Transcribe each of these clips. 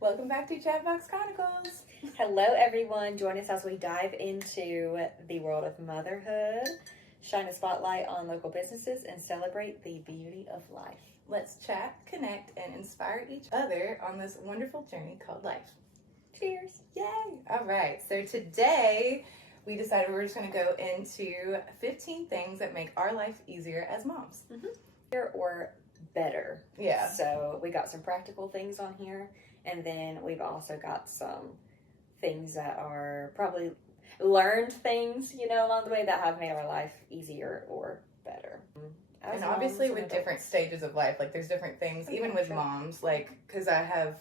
Welcome back to Chatbox Chronicles. Hello, everyone. Join us as we dive into the world of motherhood, shine a spotlight on local businesses, and celebrate the beauty of life. Let's chat, connect, and inspire each other on this wonderful journey called life. Cheers. Yay! All right, so today we decided we're just going to go into 15 things that make our life easier as moms. Or better. Yeah. So we got some practical things on here, and then we've also got some things that are probably learned things, along the way that have made our life easier or better. And obviously with different stages of life, like there's different things, even with moms, like, because I have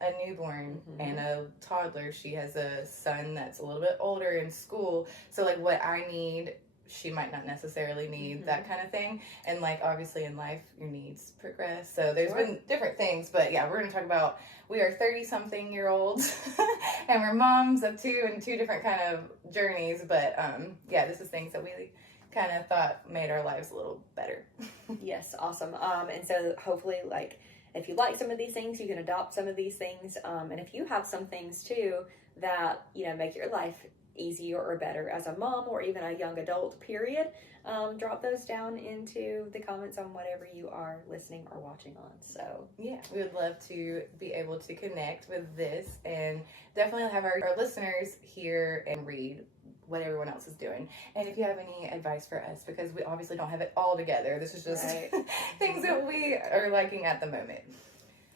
a newborn and a toddler. She has a son that's a little bit older in school. So like what I need, she might not necessarily need, that kind of thing. And like obviously in life, your needs progress. So there's been different things, but yeah, we're going to talk about, we are 30-something-year-olds and we're moms of two and two different kind of journeys. But yeah, this is things that we kind of thought made our lives a little better. Yes, awesome. And so hopefully, like, if you like some of these things, you can adopt some of these things. And if you have some things too that, make your life easier or better as a mom or even a young adult, period, drop those down into the comments on whatever you are listening or watching on. So yeah, we would love to be able to connect with this and definitely have our listeners hear and read what everyone else is doing. And if you have any advice for us, because we obviously don't have it all together, this is just things that we are liking at the moment.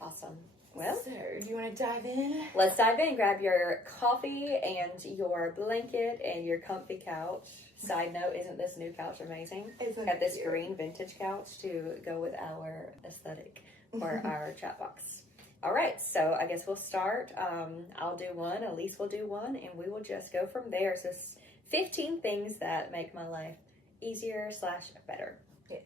Awesome. Well, so do you want to dive in? Let's dive in. Grab your coffee and your blanket and your comfy couch. Side note, isn't this new couch amazing? Got this green vintage couch to go with our aesthetic for our chat box. All right, so I guess we'll start. I'll do one, Elyse will do one, and we will just go from there. So 15 things that make my life easier / better. Yeah.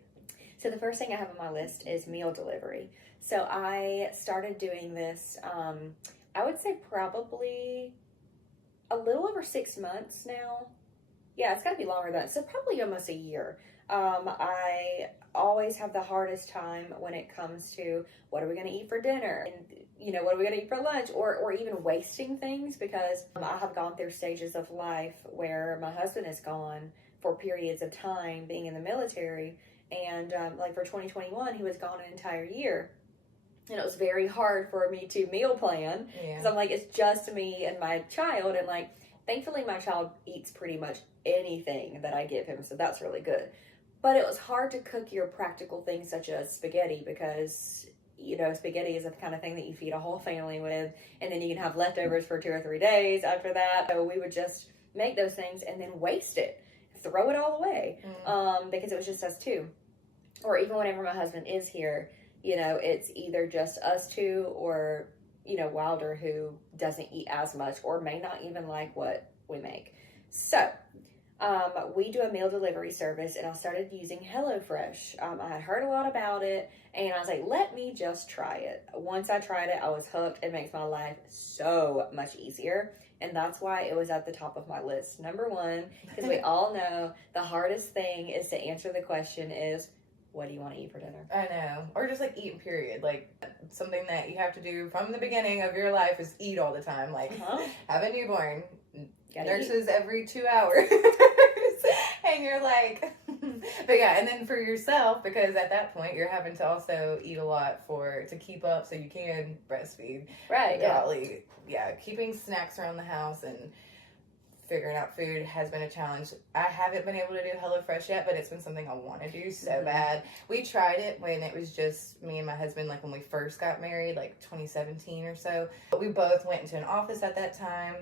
So the first thing I have on my list is meal delivery. So I started doing this, I would say probably a little over 6 months now. Yeah, it's got to be longer than that. So probably almost a year. I always have the hardest time when it comes to what are we going to eat for dinner and, what are we going to eat for lunch or even wasting things, because I have gone through stages of life where my husband is gone for periods of time being in the military. And like for 2021, he was gone an entire year. And it was very hard for me to meal plan because I'm like, it's just me and my child. And like, thankfully, my child eats pretty much anything that I give him. So that's really good. But it was hard to cook your practical things such as spaghetti because, spaghetti is the kind of thing that you feed a whole family with. And then you can have leftovers for 2 or 3 days after that. So we would just make those things and then waste it, throw it all away because it was just us two. Or even whenever my husband is here, it's either just us two or, Wilder, who doesn't eat as much or may not even like what we make. So, we do a meal delivery service, and I started using HelloFresh. I had heard a lot about it, and I was like, let me just try it. Once I tried it, I was hooked. It makes my life so much easier, and that's why it was at the top of my list. Number one, because we all know the hardest thing is to answer the question is, what do you want to eat for dinner? I know. Or just like eat, period. Like something that you have to do from the beginning of your life is eat all the time. Like have a newborn, nurses every 2 hours. And you're like, but yeah, and then for yourself, because at that point you're having to also eat a lot to keep up so you can breastfeed. Right. Golly. Yeah. Keeping snacks around the house and figuring out food has been a challenge. I haven't been able to do HelloFresh yet, but it's been something I want to do so bad. We tried it when it was just me and my husband, like when we first got married, like 2017 or so. But we both went into an office at that time.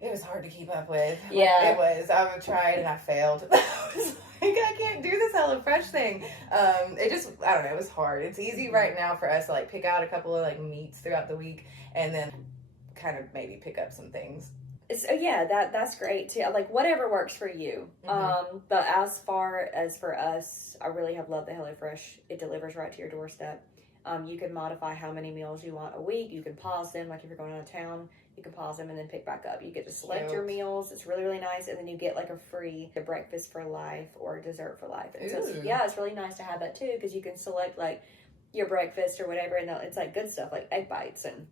It was hard to keep up with. Yeah. It was. I tried and I failed. I was like, I can't do this HelloFresh thing. I don't know, it was hard. It's easy right now for us to like pick out a couple of like meats throughout the week and then kind of maybe pick up some things. So yeah, that's great too. Like whatever works for you. But as far as for us, I really have loved the HelloFresh. It delivers right to your doorstep. You can modify how many meals you want a week. You can pause them, like if you're going out of town, you can pause them and then pick back up. You get to select your meals. It's really, really nice. And then you get like a free breakfast for life or dessert for life. And so it's really nice to have that too, because you can select like your breakfast or whatever, and it's like good stuff like egg bites and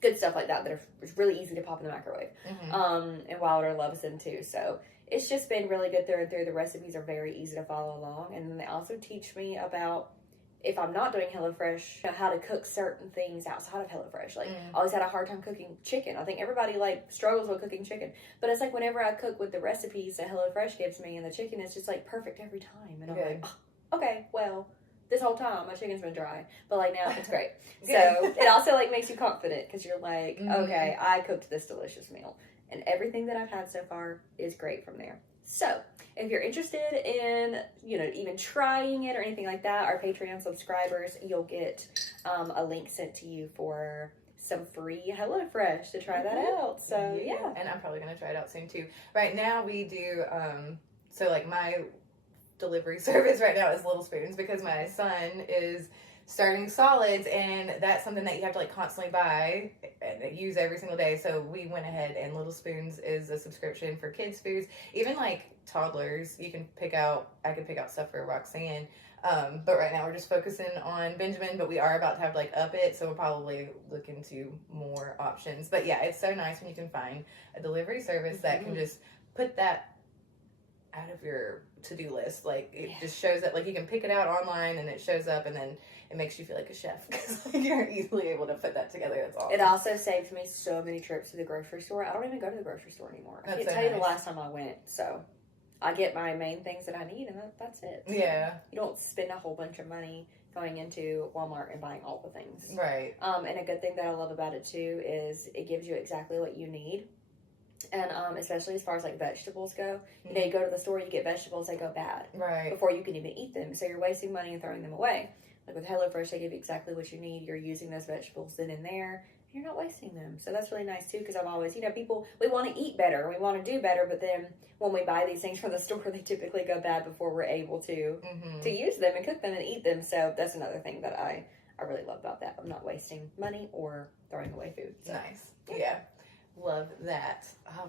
good stuff like that are really easy to pop in the microwave. And Wilder loves them too. So it's just been really good through and through. The recipes are very easy to follow along. And then they also teach me about, if I'm not doing HelloFresh, how to cook certain things outside of HelloFresh. Like, I always had a hard time cooking chicken. I think everybody, like, struggles with cooking chicken. But it's like whenever I cook with the recipes that HelloFresh gives me, and the chicken is just, like, perfect every time. And I'm like, oh, okay, well, this whole time my chicken's been dry. But, like, now it's great. So it also, like, makes you confident because you're like, okay, I cooked this delicious meal. And everything that I've had so far is great from there. So, if you're interested in, even trying it or anything like that, our Patreon subscribers, you'll get a link sent to you for some free HelloFresh to try that out. So, yeah. And I'm probably going to try it out soon, too. Right now, we do, so, like, my delivery service right now is Little Spoons because my son is starting solids, and that's something that you have to, like, constantly buy and use every single day. So we went ahead, and Little Spoons is a subscription for kids' foods. Even, like, toddlers, I can pick out stuff for Roxanne. But right now we're just focusing on Benjamin, but we are about to have, like, Up It, so we'll probably look into more options. But yeah, it's so nice when you can find a delivery service that can just put that out of your to-do list. Like, it just shows that, like, you can pick it out online and it shows up, and then it makes you feel like a chef because you're easily able to put that together. That's awesome. It also saved me so many trips to the grocery store. I don't even go to the grocery store anymore. I can't tell you the last time I went. So I get my main things that I need, and that's it. So yeah. You don't spend a whole bunch of money going into Walmart and buying all the things. Right. And a good thing that I love about it too is it gives you exactly what you need. And especially as far as, like, vegetables go, you go to the store, you get vegetables, they go bad before you can even eat them. So you're wasting money and throwing them away. Like with HelloFresh, they give you exactly what you need. You're using those vegetables then and there. And you're not wasting them. So that's really nice too, because I've always, people, we want to eat better, we want to do better, but then when we buy these things from the store, they typically go bad before we're able to use them and cook them and eat them. So that's another thing that I really love about that. I'm not wasting money or throwing away food. So. Nice. Yeah. Love that. All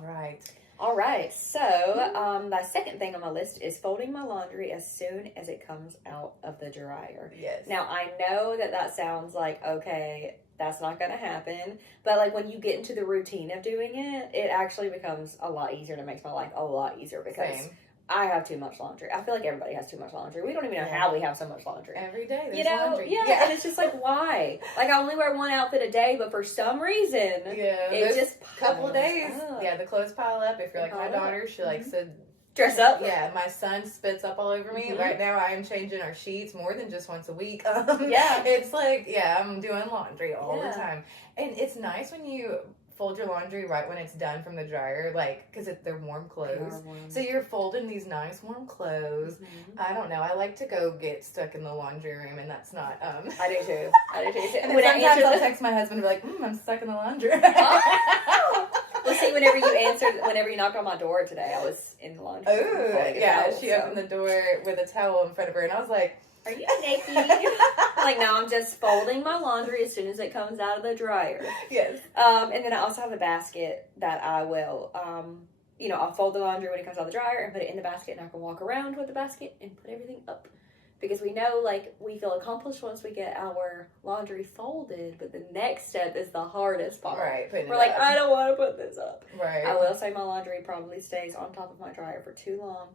right. So, the second thing on my list is folding my laundry as soon as it comes out of the dryer. Yes. Now, I know that sounds like, okay, that's not going to happen. But, like, when you get into the routine of doing it, it actually becomes a lot easier and it makes my life a lot easier because I have too much laundry. I feel like everybody has too much laundry. We don't even know how we have so much laundry. Every day there's laundry. Yeah, and it's just like, why? Like, I only wear one outfit a day, but for some reason, it just a couple of days. Up. Yeah, the clothes pile up. If you're like my daughter, she likes to dress up. Yeah, my son spits up all over me. Right now, I am changing our sheets more than just once a week. It's like, I'm doing laundry all the time. And it's nice when you fold your laundry right when it's done from the dryer, like, because they're warm clothes. So you're folding these nice warm clothes. I don't know. I like to go get stuck in the laundry room, and that's not. I do too. And when sometimes I'll text my husband and be like, I'm stuck in the laundry room. Well, see, whenever you knocked on my door today, I was in the laundry room. Oh, yeah. She opened the door with a towel in front of her, and I was like, are you naked? Like, no, I'm just folding my laundry as soon as it comes out of the dryer. Yes. And then I also have a basket that I will, I'll fold the laundry when it comes out of the dryer and put it in the basket, and I can walk around with the basket and put everything up. Because we know, like, we feel accomplished once we get our laundry folded, but the next step is the hardest part. Right. We're like, I don't want to put this up. Right. I will say my laundry probably stays on top of my dryer for too long.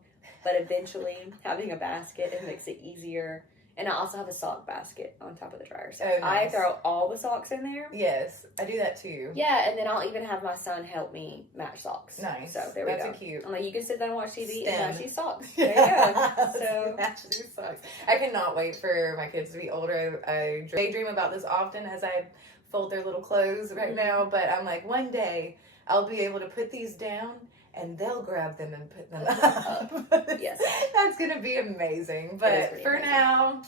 But eventually, having a basket, it makes it easier. And I also have a sock basket on top of the dryer. So I throw all the socks in there. Yes, I do that too. Yeah, and then I'll even have my son help me match socks. Nice. So there we go. That's cute. I'm like, you can sit there and watch TV and match these socks. There you go. So match these socks. I cannot wait for my kids to be older. I daydream about this often as I fold their little clothes right now. But I'm like, one day I'll be able to put these down and they'll grab them and put them up. Yes. That's going to be amazing. But for now,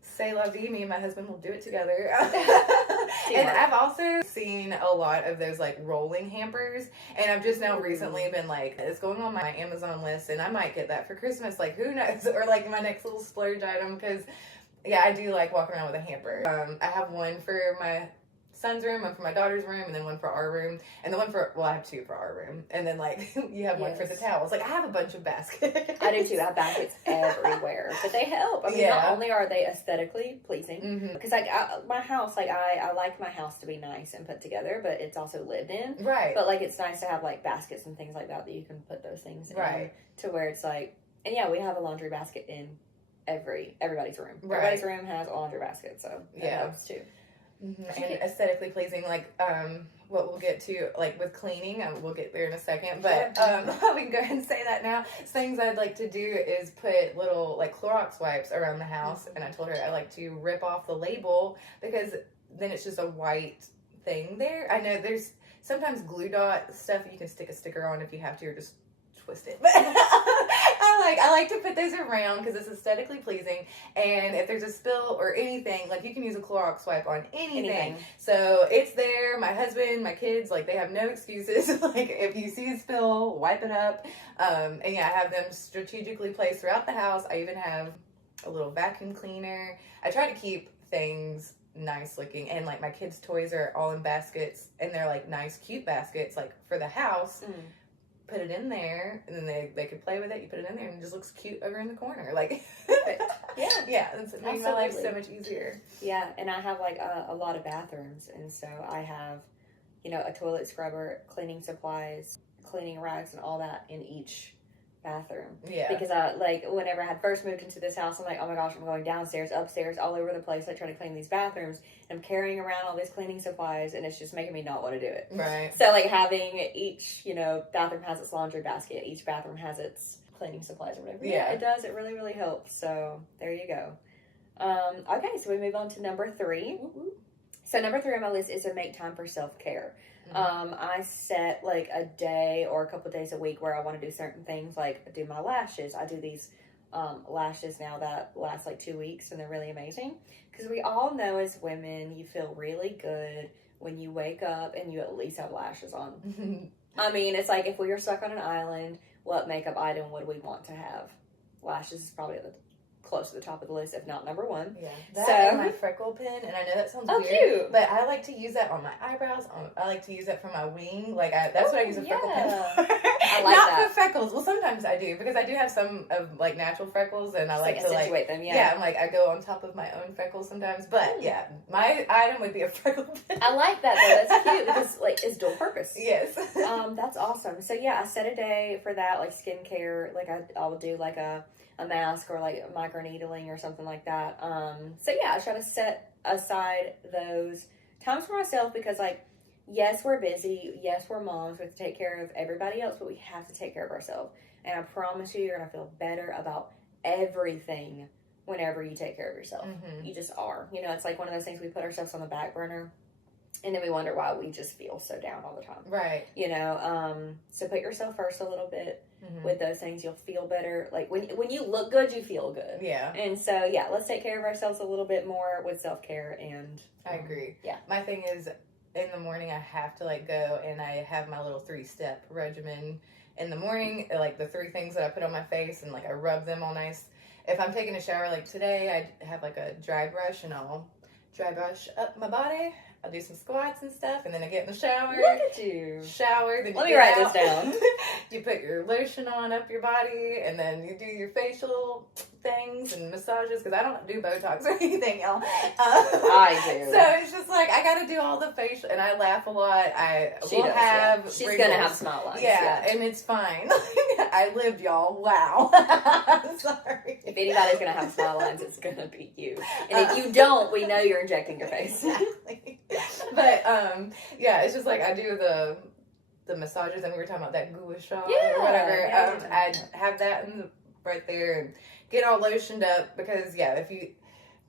say la vie, me and my husband will do it together. And I've also seen a lot of those, like, rolling hampers. And I've just now recently been like, it's going on my Amazon list, and I might get that for Christmas. Like, who knows? Or, like, my next little splurge item. Because, I do like walking around with a hamper. I have one for my son's room, one for my daughter's room, and then one for our room. And the one for, well, I have two for our room. And then, like, you have one for the towels. Like, I have a bunch of baskets. I do too. I have baskets everywhere. But they help. I mean, not only are they aesthetically pleasing, because, like, my house, like, I like my house to be nice and put together, but it's also lived in. Right. But, like, it's nice to have, like, baskets and things like that you can put those things in. To where it's like, and yeah, we have a laundry basket in everybody's room. Right. Everybody's room has a laundry basket, so that helps too. And aesthetically pleasing, like what we'll get to, like with cleaning, we'll get there in a second, but we can go ahead and say that now. Things I'd like to do is put little like Clorox wipes around the house, and I told her I like to rip off the label because then it's just a white thing there. I know there's sometimes glue dot stuff you can stick a sticker on if you have to, or just twist it, but I like to put those around because it's aesthetically pleasing, and if there's a spill or anything, like you can use a Clorox wipe on anything. So it's there. My husband, my kids, like they have no excuses. Like if you see a spill, wipe it up. And yeah, I have them strategically placed throughout the house. I even have a little vacuum cleaner. I try to keep things nice looking, and like my kids' toys are all in baskets, and they're like nice, cute baskets, like for the house. Put it in there, and then they could play with it. You put it in there, and it just looks cute over in the corner. Like, yeah, it's making my life so much easier. Yeah, and I have like a lot of bathrooms, and so I have, a toilet scrubber, cleaning supplies, cleaning rags, and all that in each bathroom. Yeah. Because I, like, whenever I had first moved into this house, I'm like, oh my gosh, I'm going downstairs, upstairs, all over the place. I try to clean these bathrooms. I'm carrying around all these cleaning supplies, and it's just making me not want to do it. Right. So, like, having each, bathroom has its laundry basket. Each bathroom has its cleaning supplies or whatever. Yeah, it does. It really, really helps. So, there you go. Okay, so we move on to number 3. Woo-hoo. So, number 3 on my list is to make time for self-care. I set like a day or a couple of days a week where I want to do certain things, like do my lashes. I do these lashes now that last like 2 weeks, and they're really amazing because we all know as women you feel really good when you wake up and you at least have lashes on. I mean, it's like if we were stuck on an island, what makeup item would we want to have? Lashes is probably close to the top of the list, if not number 1. Yeah. That and my freckle pen, and I know that sounds weird, cute. but I like to use that on my eyebrows. I like to use that for my wing. Like that's what I use a freckle pen for. I like Not that. for freckles. Well, sometimes I do because I do have some of like natural freckles, and I like to accentuate them. Yeah, I'm like I go on top of my own freckles sometimes. But yeah, my item would be a freckle pen. I like that though. That's cute because like it's dual purpose. Yes. That's awesome. So yeah, I set a day for that, like skincare. Like I'll do like a mask or like microneedling or something like that. So yeah, I try to set aside those times for myself because like, yes, we're busy. Yes, we're moms. We have to take care of everybody else, but we have to take care of ourselves. And I promise you're going to feel better about everything whenever you take care of yourself. You just are. It's like one of those things we put ourselves on the back burner. And then we wonder why we just feel so down all the time. Right. So put yourself first a little bit with those things. You'll feel better. Like when you look good, you feel good. Yeah. And so, yeah, let's take care of ourselves a little bit more with self-care. And I agree. Yeah. My thing is in the morning, I have to like go and I have my little 3-step regimen in the morning. Like the 3 things that I put on my face and like I rub them all nice. If I'm taking a shower, like today, I have like a dry brush and I'll dry brush up my body. I'll do some squats and stuff, and then I get in the shower. Look at you. Shower, then Let me write this down. You put your lotion on up your body, and then you do your facial things and massages, because I don't do Botox or anything, y'all. I do. So it's just like, I got to do all the facial, and I laugh a lot. She's going to have smile lines. Yeah, and it's fine. I lived, y'all. Wow. Sorry. If anybody's going to have smile lines, it's going to be you. And if you don't, we know you're injecting your face. Exactly. But, yeah, it's just like I do the massages, and we were talking about that gua sha or whatever. I have that right there and get all lotioned up because, yeah, if you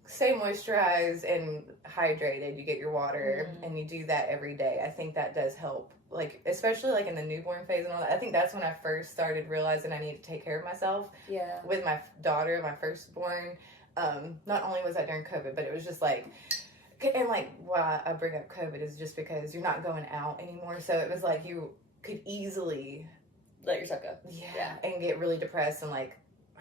stay moisturized and hydrated, you get your water, and you do that every day. I think that does help, like, especially, like, in the newborn phase and all that. I think that's when I first started realizing I need to take care of myself. Yeah. With my daughter, my firstborn. Not only was that during COVID, but it was just, like... And, like, why I bring up COVID is just because you're not going out anymore. So it was like you could easily... let yourself go. Yeah. And get really depressed and, like,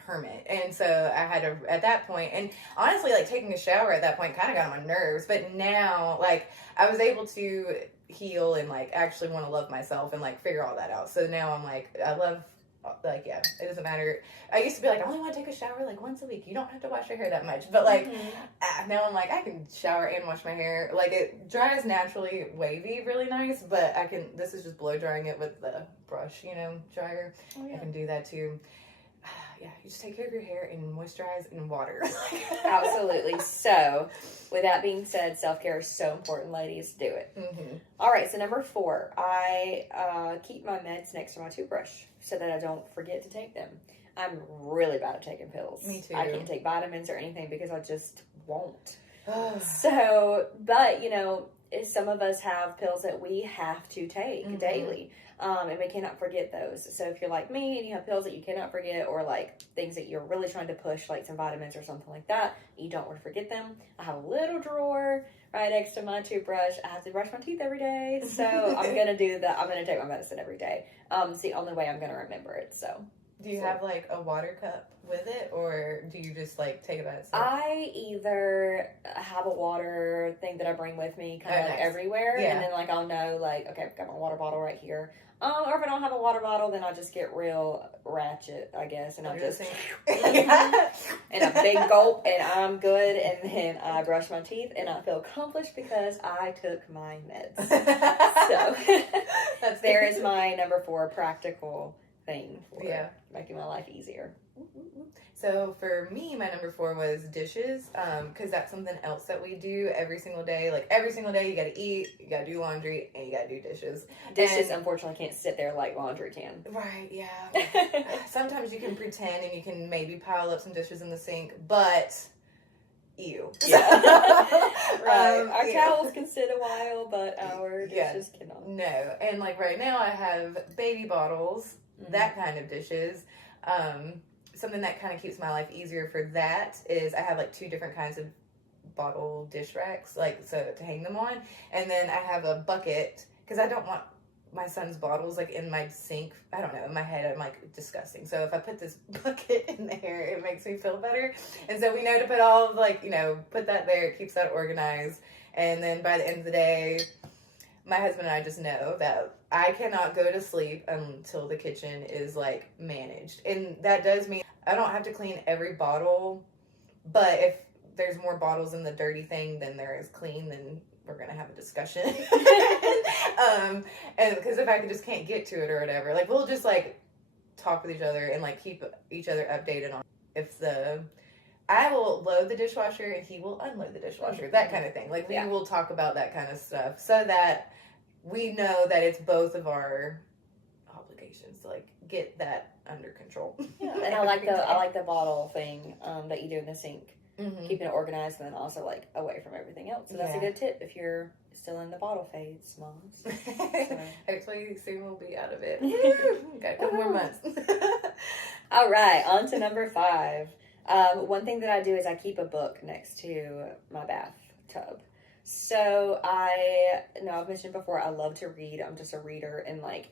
hermit. And so I had to, at that point, and honestly, like taking a shower at that point kind of got on my nerves. But now, like, I was able to heal and like actually want to love myself and like figure all that out. So now I'm like, I love, like, yeah, it doesn't matter. I used to be like, I only want to take a shower like once a week. You don't have to wash your hair that much. But like, now I'm like, I can shower and wash my hair. Like, it dries naturally wavy, really nice. But I can, this is just blow drying it with the brush, you know, dryer. Oh, yeah. I can do that too. Yeah, you just take care of your hair and moisturize in water. Absolutely. So, with that being said, self-care is so important, ladies. Do it. Mm-hmm. All right, so number 4, I keep my meds next to my toothbrush so that I don't forget to take them. I'm really bad at taking pills. Me too. I can't take vitamins or anything because I just won't. So, but, you know, some of us have pills that we have to take daily. And we cannot forget those. So if you're like me and you have pills that you cannot forget, or like things that you're really trying to push, like some vitamins or something like that, you don't want to forget them. I have a little drawer right next to my toothbrush. I have to brush my teeth every day. So I'm going to do that. I'm going to take my medicine every day. It's the only way I'm going to remember it. So. Do you have like a water cup with it, or do you just like take it by itself? I either have a water thing that I bring with me kind of like everywhere, and then like I'll know like, okay, I've got my water bottle right here. Or if I don't have a water bottle, then I'll just get real ratchet, I guess, and I'll just and a big gulp, and I'm good. And then I brush my teeth, and I feel accomplished because I took my meds. So there is my number 4 practical thing for making my life easier. So for me, my number 4 was dishes, because that's something else that we do every single day. Like every single day, you got to eat, you got to do laundry, and you got to do dishes. Dishes, unfortunately, can't sit there like laundry can. Right, yeah. Sometimes you can pretend and you can maybe pile up some dishes in the sink, but ew. Yeah. Right. Our towels can sit a while, but our dishes cannot. No. And like right now, I have baby bottles, that kind of dishes. Something that kind of keeps my life easier for that is I have like 2 different kinds of bottle dish racks, like, so to hang them on. And then I have a bucket because I don't want my son's bottles like in my sink. I don't know, in my head I'm like disgusting. So if I put this bucket in there, it makes me feel better. And so we know to put all of like, you know, put that there. It keeps that organized. And then by the end of the day, my husband and I just know that I cannot go to sleep until the kitchen is like managed. And that does mean I don't have to clean every bottle, but if there's more bottles in the dirty thing than there is clean, then we're going to have a discussion. And because if I just can't get to it or whatever, like we'll just like talk with each other and like keep each other updated on if I will load the dishwasher and he will unload the dishwasher, that kind of thing. Like we will talk about that kind of stuff so that we know that it's both of our obligations to like get that under control. Yeah, and I like the bottle thing that you do in the sink, keeping it organized and then also like away from everything else. So that's a good tip if you're still in the bottle phase, moms. So. Hopefully soon we'll be out of it. Got a couple more months. All right, on to number 5. One thing that I do is I keep a book next to my bathtub. So I've mentioned before, I love to read. I'm just a reader, and like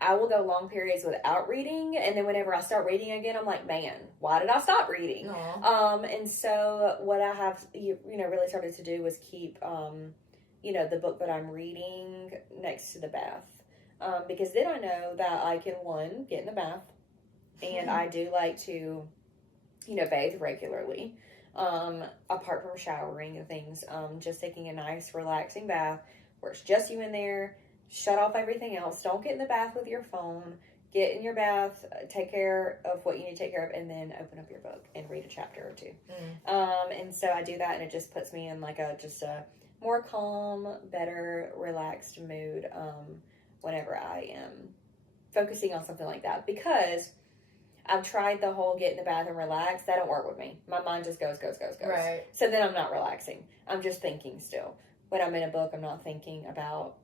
I will go long periods without reading, and then whenever I start reading again, I'm like, man, why did I stop reading? And so what I have, really started to do was keep, the book that I'm reading next to the bath, because then I know that I can, 1, get in the bath, and I do like to, bathe regularly, apart from showering and things, just taking a nice relaxing bath where it's just you in there. Shut off everything else. Don't get in the bath with your phone. Get in your bath, take care of what you need to take care of, and then open up your book and read a chapter or 2. And so I do that, and it just puts me in like a more calm, better, relaxed mood whenever I am focusing on something like that. Because I've tried the whole get in the bath and relax. That don't work with me. My mind just goes. Right. So then I'm not relaxing. I'm just thinking still. When I'm in a book, I'm not thinking about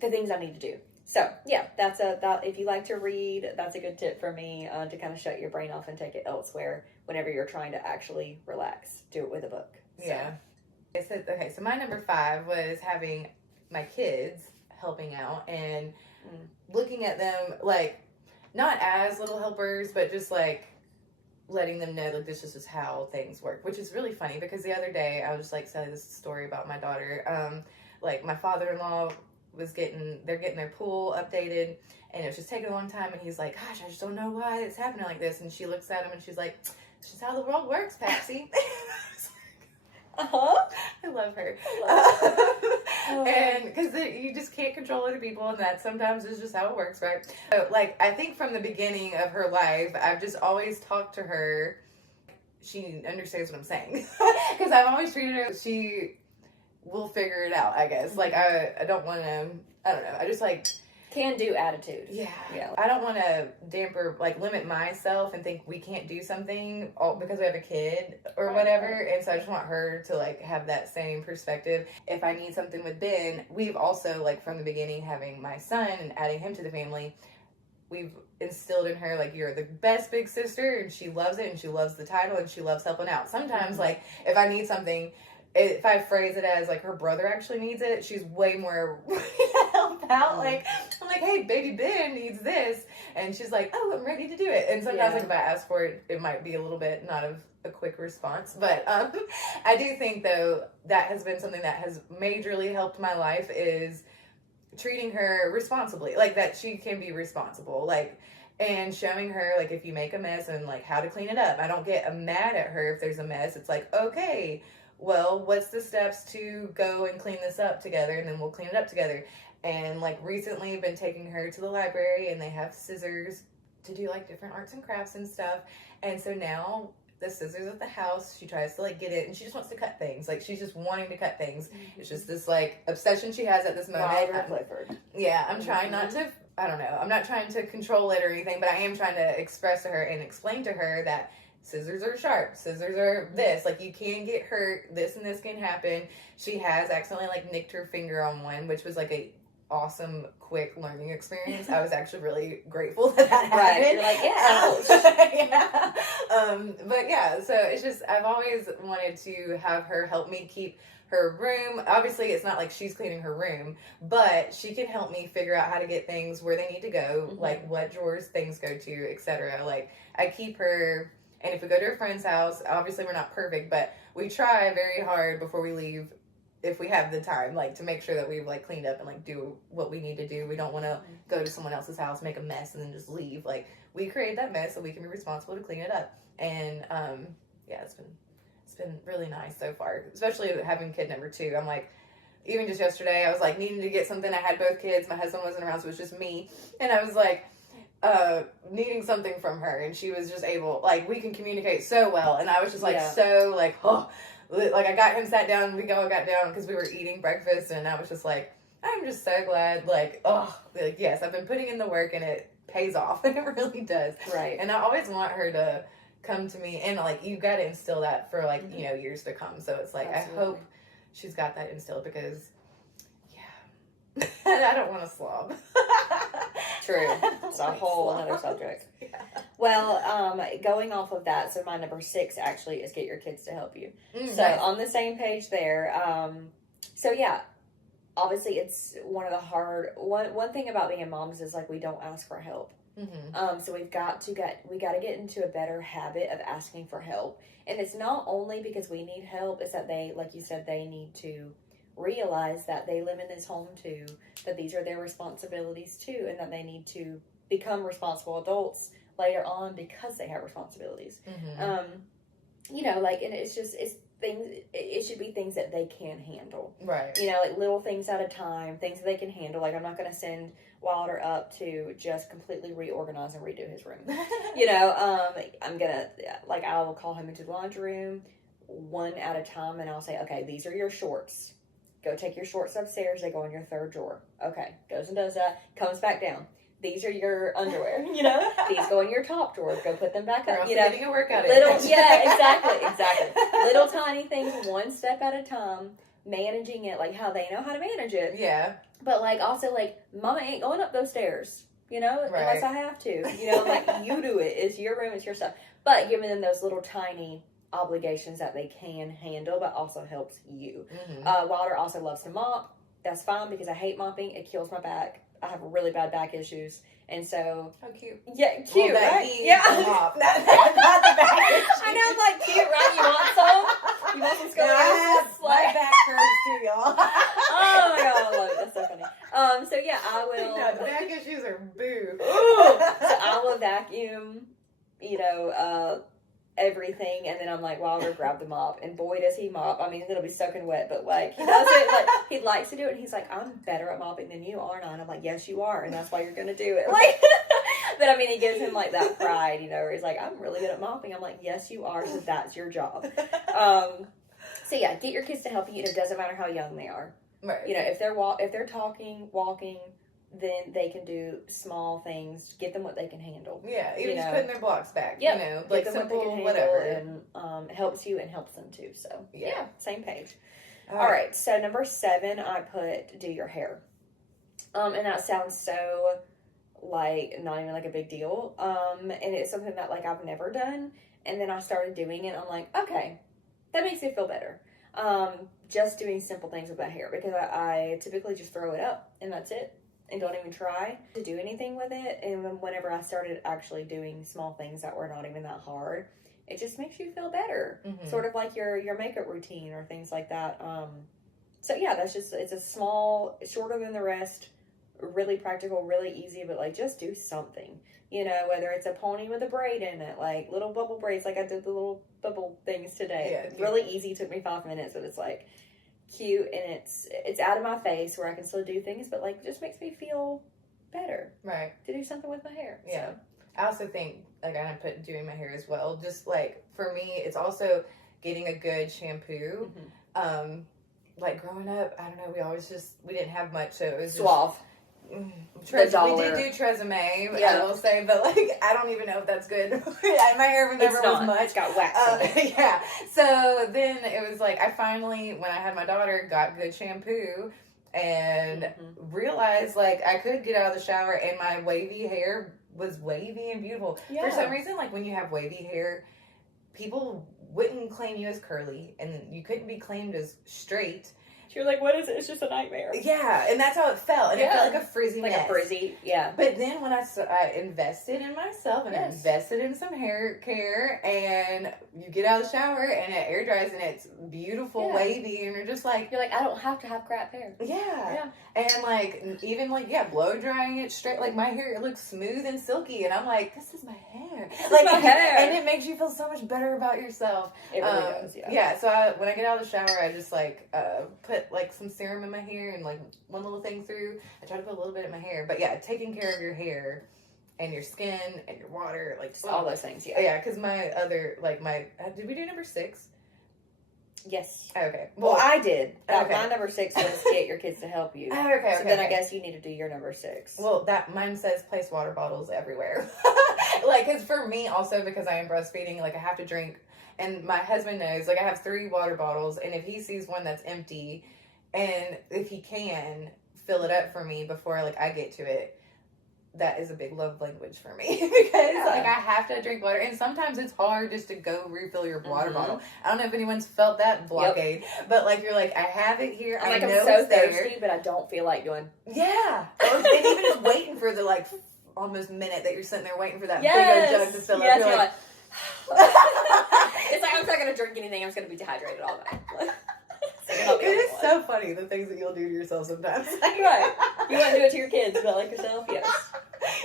the things I need to do. So yeah, if you like to read, that's a good tip for me to kind of shut your brain off and take it elsewhere whenever you're trying to actually relax. Do it with a book. So. Yeah. So my number 5 was having my kids helping out and looking at them like not as little helpers, but just like letting them know, like, this is just how things work, which is really funny because the other day I was just like telling this story about my daughter. Like, my father-in-law they're getting their pool updated, and it was just taking a long time, and he's like, gosh, I just don't know why it's happening like this. And she looks at him and she's like, it's just how the world works, Patsy. Uh-huh. I love her. And because you just can't control other people, and that sometimes is just how it works, right? So, like, I think from the beginning of her life, I've just always talked to her. She understands what I'm saying. Because I've always treated her, she will figure it out, I guess. Like, I don't want to, I don't know. I just, like, can-do attitude. Yeah. I don't want to limit myself and think we can't do something all because we have a kid or whatever. Right. And so I just want her to, like, have that same perspective. If I need something with Ben, we've also, like, from the beginning, having my son and adding him to the family, we've instilled in her, like, you're the best big sister, and she loves it, and she loves the title, and she loves helping out. Sometimes, like, if I need something, if I phrase it as, like, her brother actually needs it, she's way more help out. Like, I'm like, hey, baby Ben needs this. And she's like, oh, I'm ready to do it. And sometimes, like, if I ask for it, it might be a little bit not of a quick response. But I do think, though, that has been something that has majorly helped my life is treating her responsibly. Like, that she can be responsible. Like, and showing her, like, if you make a mess and, like, how to clean it up. I don't get mad at her if there's a mess. It's like, okay, well, what's the steps to go and clean this up together, and then we'll clean it up together. And, like, recently I've been taking her to the library, and they have scissors to do, like, different arts and crafts and stuff. And so now the scissors at the house, she tries to, like, get it, and she just wants to cut things. Like, she's just wanting to cut things. Mm-hmm. It's just this, like, obsession she has at this moment. Yeah, I'm trying not to, I don't know, I'm not trying to control it or anything, but I am trying to express to her and explain to her that scissors are sharp. Scissors are this. Like, you can get hurt. This and this can happen. She has accidentally, like, nicked her finger on one, which was, like, a awesome, quick learning experience. I was actually really grateful that happened. Right. You're like, yeah. But, yeah, so it's just, I've always wanted to have her help me keep her room. Obviously, it's not like she's cleaning her room, but she can help me figure out how to get things where they need to go, like what drawers things go to, etc. Like, I keep her... And if we go to a friend's house, obviously we're not perfect, but we try very hard before we leave, if we have the time, like, to make sure that we've, like, cleaned up and, like, do what we need to do. We don't want to go to someone else's house, make a mess, and then just leave. Like, we create that mess so we can be responsible to clean it up. And, yeah, it's been really nice so far, especially having kid number 2. I'm like, even just yesterday, I was, like, needing to get something. I had both kids. My husband wasn't around, so it was just me. And I was, like, needing something from her, and she was just able, like, we can communicate so well, and I was just like, so, like, oh, like, I got him sat down, and we all got down because we were eating breakfast, and I was just like, I'm just so glad, like, oh, like, yes, I've been putting in the work, and it pays off, and it really does. Right. And I always want her to come to me, and, like, you got to instill that for, like, you know, years to come, so it's like, absolutely. I hope she's got that instilled, because, yeah, I don't want to slob. True. It's a whole other subject. Yeah. Well, going off of that, so my number 6 actually is get your kids to help you. So nice. On the same page there. So yeah, obviously it's one of the one thing about being moms is, like, we don't ask for help. Mm-hmm. So we got to get into a better habit of asking for help. And it's not only because we need help, it's that they, like you said, they need to realize that they live in this home too, that these are their responsibilities too, and that they need to become responsible adults later on because they have responsibilities. Mm-hmm. You know, like, and it's things, it should be things that they can handle. Right. You know, like, little things at a time, things that they can handle. Like, I'm not going to send Wilder up to just completely reorganize and redo his room. You know, I'm going to, like, I will call him into the laundry room one at a time, and I'll say, okay, these are your shorts. Go take your shorts upstairs. They go in your 3rd drawer. Okay. Goes and does that. Comes back down. These are your underwear. You know? These go in your top drawer. Go put them back up. You know? Getting a workout. Yeah, exactly. Little tiny things, one step at a time. Managing it, like, how they know how to manage it. Yeah. But, like, also, like, Mama ain't going up those stairs. You know? Right. Unless I have to. You know? Like, you do it. It's your room. It's your stuff. But giving them those little tiny obligations that they can handle, but also helps you. Mm-hmm. Wilder also loves to mop. That's fine, because I hate mopping. It kills my back. I have really bad back issues. And so, how cute. Yeah, cute, well, right? Yeah. Not the back issues. I know, I'm like, cute, right? You want some? You want some scoliosis? My back hurts too, y'all. Oh my god, I love it. That's so funny. So yeah, I will. No, the back issues are boo. So I will vacuum, everything, and then I'm like, well, I'll go grab the mop, and boy does he mop. I mean, it'll be soaking wet, but like he does it, like he likes to do it, and he's like, I'm better at mopping than you are, and I'm like, yes, you are, and that's why you're gonna do it. Like, but I mean, it gives him like that pride, where he's like, I'm really good at mopping. I'm like, yes, you are, so that's your job. So yeah, get your kids to help you. It doesn't matter how young they are. Right. If they're talking, walking, then they can do small things. Get them what they can handle. Yeah, even just putting their blocks back. Yep. Like simple, whatever. And it helps you and helps them too. So yeah, same page. All right. So number 7, I put do your hair. And that sounds so like not even like a big deal. And it's something that like I've never done. And then I started doing it. I'm like, okay, that makes me feel better. Just doing simple things with my hair, because I typically just throw it up and that's it, and don't even try to do anything with it. And then whenever I started actually doing small things that were not even that hard, it just makes you feel better. Mm-hmm. Sort of like your makeup routine or things like that. So yeah, it's a small, shorter than the rest, really practical, really easy, but like just do something. Whether it's a pony with a braid in it, like little bubble braids, like I did the little bubble things today. Yeah, really easy, took me 5 minutes, but it's like cute, and it's out of my face where I can still do things, but like just makes me feel better. Right. To do something with my hair. Yeah. So. I also think, like, I put doing my hair as well. Just like for me, it's also getting a good shampoo. Mm-hmm. Like growing up, I don't know, we didn't have much, so it was Suave. we did do Tresemme, yeah. I will say, but like I don't even know if that's good. My hair never was much. It's got wax in it. Yeah. So then it was like I finally, when I had my daughter, got good shampoo and realized like I could get out of the shower and my wavy hair was wavy and beautiful. Yeah. For some reason, like when you have wavy hair, people wouldn't claim you as curly, and you couldn't be claimed as straight. You're like, what is it? It's just a nightmare. Yeah, and that's how it felt. And it felt like a frizzy mess. Like a frizzy, yeah. But then when I invested in myself and I invested in some hair care, and you get out of the shower and it air dries and it's beautiful, wavy, and you're like, I don't have to have crap hair. Yeah. And like, even like, blow drying it straight, like my hair, it looks smooth and silky, and I'm like, this is my hair. Like my hair. And it makes you feel so much better about yourself. It really does, yeah. Yeah, so when I get out of the shower, I just like put like some serum in my hair and like one little thing through. I try to put a little bit in my hair, but yeah, taking care of your hair and your skin and your water, like just all those things. Yeah, because my other did we do number 6? Yes. Okay. Well, I did. My number 6 was get your kids to help you. Okay. So then I guess you need to do your number 6. Well, mine says place water bottles everywhere. Like, because for me also, because I am breastfeeding, like I have to drink, and my husband knows, like I have 3 water bottles, and if he sees one that's empty, and if he can fill it up for me before like I get to it, that is a big love language for me. Because like I have to drink water, and sometimes it's hard just to go refill your water bottle. I don't know if anyone's felt that blockade, but like you're like, I have it here. I'm know I'm so it's there. thirsty, but I don't feel like going. Yeah, and even just waiting for the like almost minute that you're sitting there waiting for that big old jug to fill up. You're like it's like I'm not gonna drink anything. I'm just gonna be dehydrated all night. It is so funny, the things that you'll do to yourself sometimes. Right. You want to do it to your kids, but like yourself? Yes.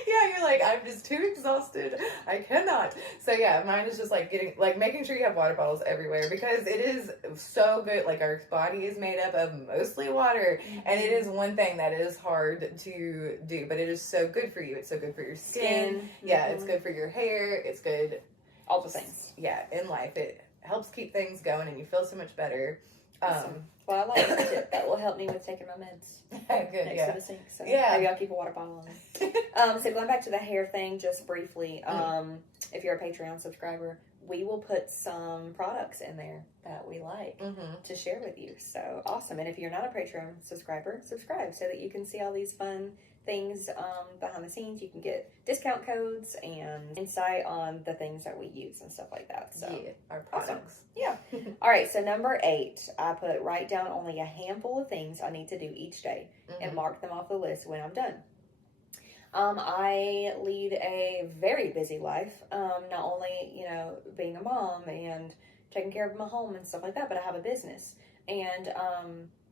Yeah, you're like, I'm just too exhausted. I cannot. So yeah, mine is just like making sure you have water bottles everywhere, because it is so good. Like our body is made up of mostly water, and it is one thing that is hard to do, but it is so good for you. It's so good for your skin. Yeah, it's good for your hair. It's good. All the things. Yeah, in life. It helps keep things going, and you feel so much better. Well, I like a tip that will help me with taking my meds. Good, next to the sink. So yeah. Maybe I'll keep a water bottle on there. So going back to the hair thing, just briefly, if you're a Patreon subscriber, we will put some products in there that we like to share with you. So awesome. And if you're not a Patreon subscriber, subscribe so that you can see all these fun things behind the scenes. You can get discount codes and insight on the things that we use and stuff like that. So our products. Awesome. Yeah. All right. So number 8, I write down only a handful of things I need to do each day and mark them off the list when I'm done. I lead a very busy life. Not only, being a mom and taking care of my home and stuff like that, but I have a business. And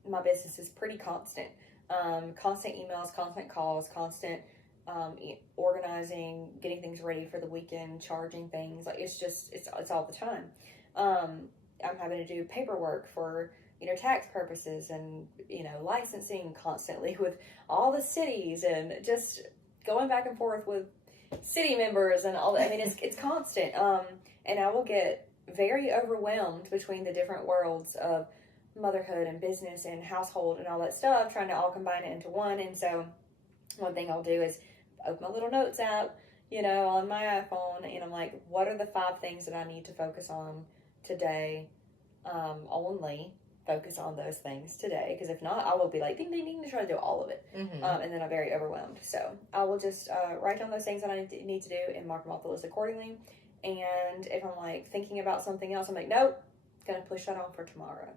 my business is pretty constant. Constant emails, constant calls, constant organizing, getting things ready for the weekend, charging things. Like, it's all the time. I'm having to do paperwork for, tax purposes and, licensing constantly with all the cities and just going back and forth with city members and all that. I mean, it's constant. And I will get very overwhelmed between the different worlds of motherhood and business and household and all that stuff, trying to all combine it into one. And so one thing I'll do is open my little notes app, on my iPhone, and I'm like, what are the 5 things that I need to focus on today? Only focus on those things today, because if not, I will be like, ding, ding, ding, to try to do all of it. Mm-hmm. And then I'm very overwhelmed. So I will just write down those things that I need to do and mark them off the list accordingly. And if I'm like thinking about something else, I'm like, nope, gonna push that on for tomorrow.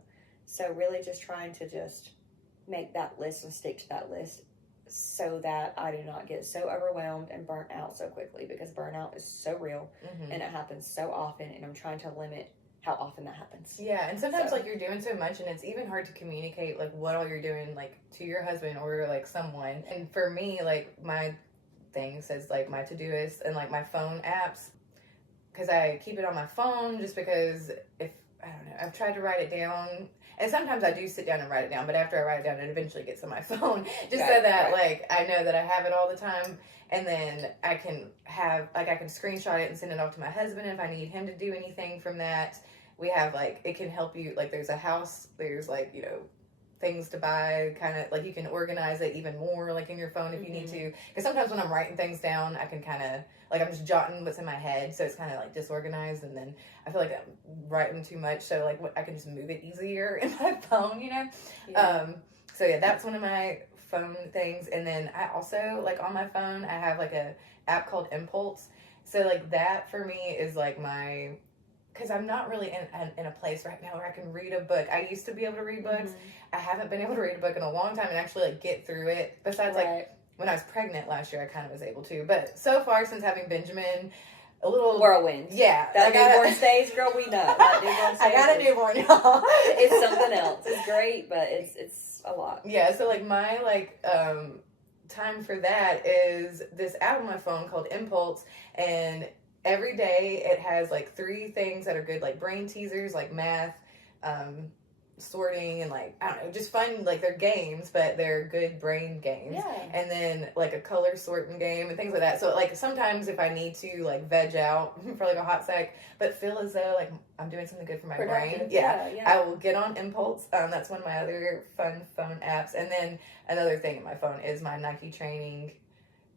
So really just trying to just make that list and stick to that list so that I do not get so overwhelmed and burnt out so quickly, because burnout is so real. Mm-hmm. And it happens so often, and I'm trying to limit how often that happens. Yeah, and sometimes like you're doing so much and it's even hard to communicate like what all you're doing like to your husband or like someone. And for me, like my thing says like my to-doist and like my phone apps, because I keep it on my phone just because if, I don't know, I've tried to write it down, and sometimes I do sit down and write it down, but after I write it down, it eventually gets on my phone, just so that like I know that I have it all the time, and then I can screenshot it and send it off to my husband if I need him to do anything from that. We have like, it can help you, like there's a house, there's like, things to buy, kind of like you can organize it even more like in your phone if you need to, because sometimes when I'm writing things down, I can kind of like, I'm just jotting what's in my head, so it's kind of like disorganized, and then I feel like I'm writing too much, so like I can just move it easier in my phone, so yeah, that's one of my phone things. And then I also like on my phone I have like a app called Impulse, so like that for me is like my, because I'm not really in a place right now where I can read a book. I used to be able to read books. I haven't been able to read a book in a long time and actually like get through it. Besides like when I was pregnant last year, I kind of was able to. But so far since having Benjamin, a little whirlwind. Yeah, that newborn stage, girl. We know. I got a newborn, y'all. It's something else. It's great, but it's a lot. Yeah. So like my time for that is this app on my phone called Impulse, and every day it has like 3 things that are good, like brain teasers, like math, sorting, and like, I don't know, just fun, like they're games, but they're good brain games. Yeah. And then like a color sorting game and things like that. So like sometimes if I need to like veg out for like a hot sec, but feel as though like I'm doing something good for my brain. Yeah. I will get on Impulse. That's one of my other fun phone apps. And then another thing in my phone is my Nike training.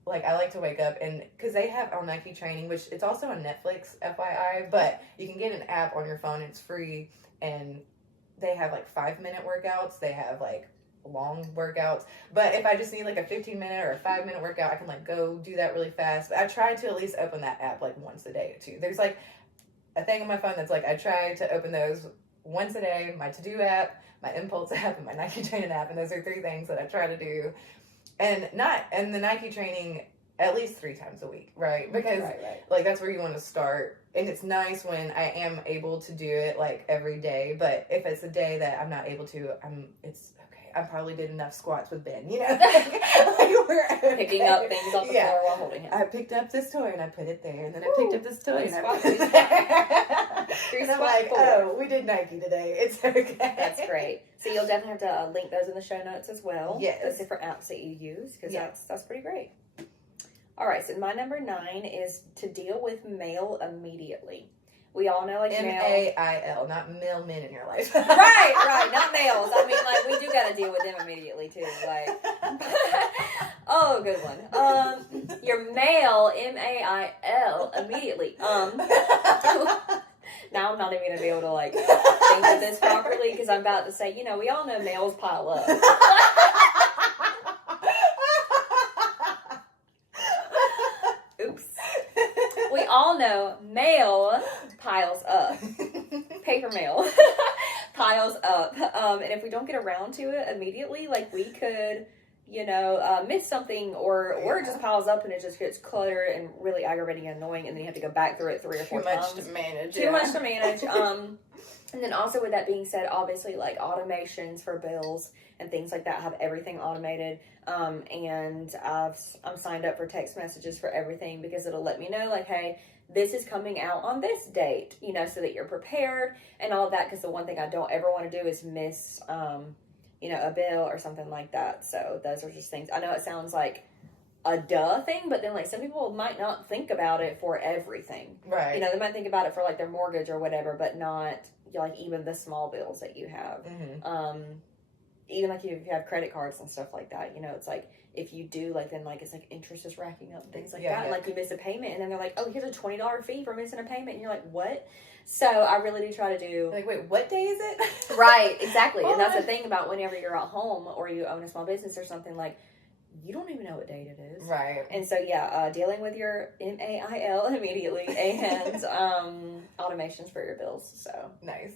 Like, I like to wake up, and because they have on Nike training, which it's also on Netflix, FYI, but you can get an app on your phone, and it's free, and they have like 5-minute workouts, they have like long workouts, but if I just need like a 15-minute or a 5-minute workout, I can like go do that really fast. But I try to at least open that app like once a day or two. There's like a thing on my phone that's like, I try to open those once a day, my to-do app, my Impulse app, and my Nike training app, and those are 3 things that I try to do. And the Nike training at least 3 times a week, right? Because like that's where you want to start. And it's nice when I am able to do it like every day. But if it's a day that I'm not able to, it's okay. I probably did enough squats with Ben, like we're okay. Picking up things off the floor while holding him. I picked up this toy and I put it there, and then I picked up this toy and I put it there. And I'm like, oh, we did Nike today. It's okay. That's great. So you'll definitely have to link those in the show notes as well. Yes. Those different apps that you use, because that's pretty great. All right, so my number 9 is to deal with mail immediately. We all know, like, MAIL, not mailmen in your life. right, not males. I mean, like, we do got to deal with them immediately, too. Like, oh, good one. Your mail, MAIL, immediately. Now I'm not even going to be able to, like, think of this properly, because I'm about to say, we all know mails pile up. Oops. We all know mail piles up. Paper mail piles up. And if we don't get around to it immediately, like, we could miss something or it just piles up and it just gets cluttered and really aggravating and annoying, and then you have to go back through it 3 or 4 times. Too much to manage. Too much to manage. And then also with that being said, obviously like automations for bills and things like that, have everything automated. And I'm signed up for text messages for everything because it'll let me know like, hey, this is coming out on this date, so that you're prepared and all of that. Because the one thing I don't ever want to do is miss, a bill or something like that. So those are just things. I know it sounds like a duh thing, but then like some people might not think about it for everything. Right. They might think about it for like their mortgage or whatever, but not like even the small bills that you have. Even like if you have credit cards and stuff like that, it's like if you do like then like it's like interest is racking up, things like that. And, like you miss a payment and then they're like, oh, here's a $20 fee for missing a payment, and you're like, what? So I really do try to do like, wait, what day is it? Right, exactly. And that's the thing about whenever you're at home or you own a small business or something, like you don't even know what date it is. Right. And so dealing with your MAIL immediately and automations for your bills. So nice.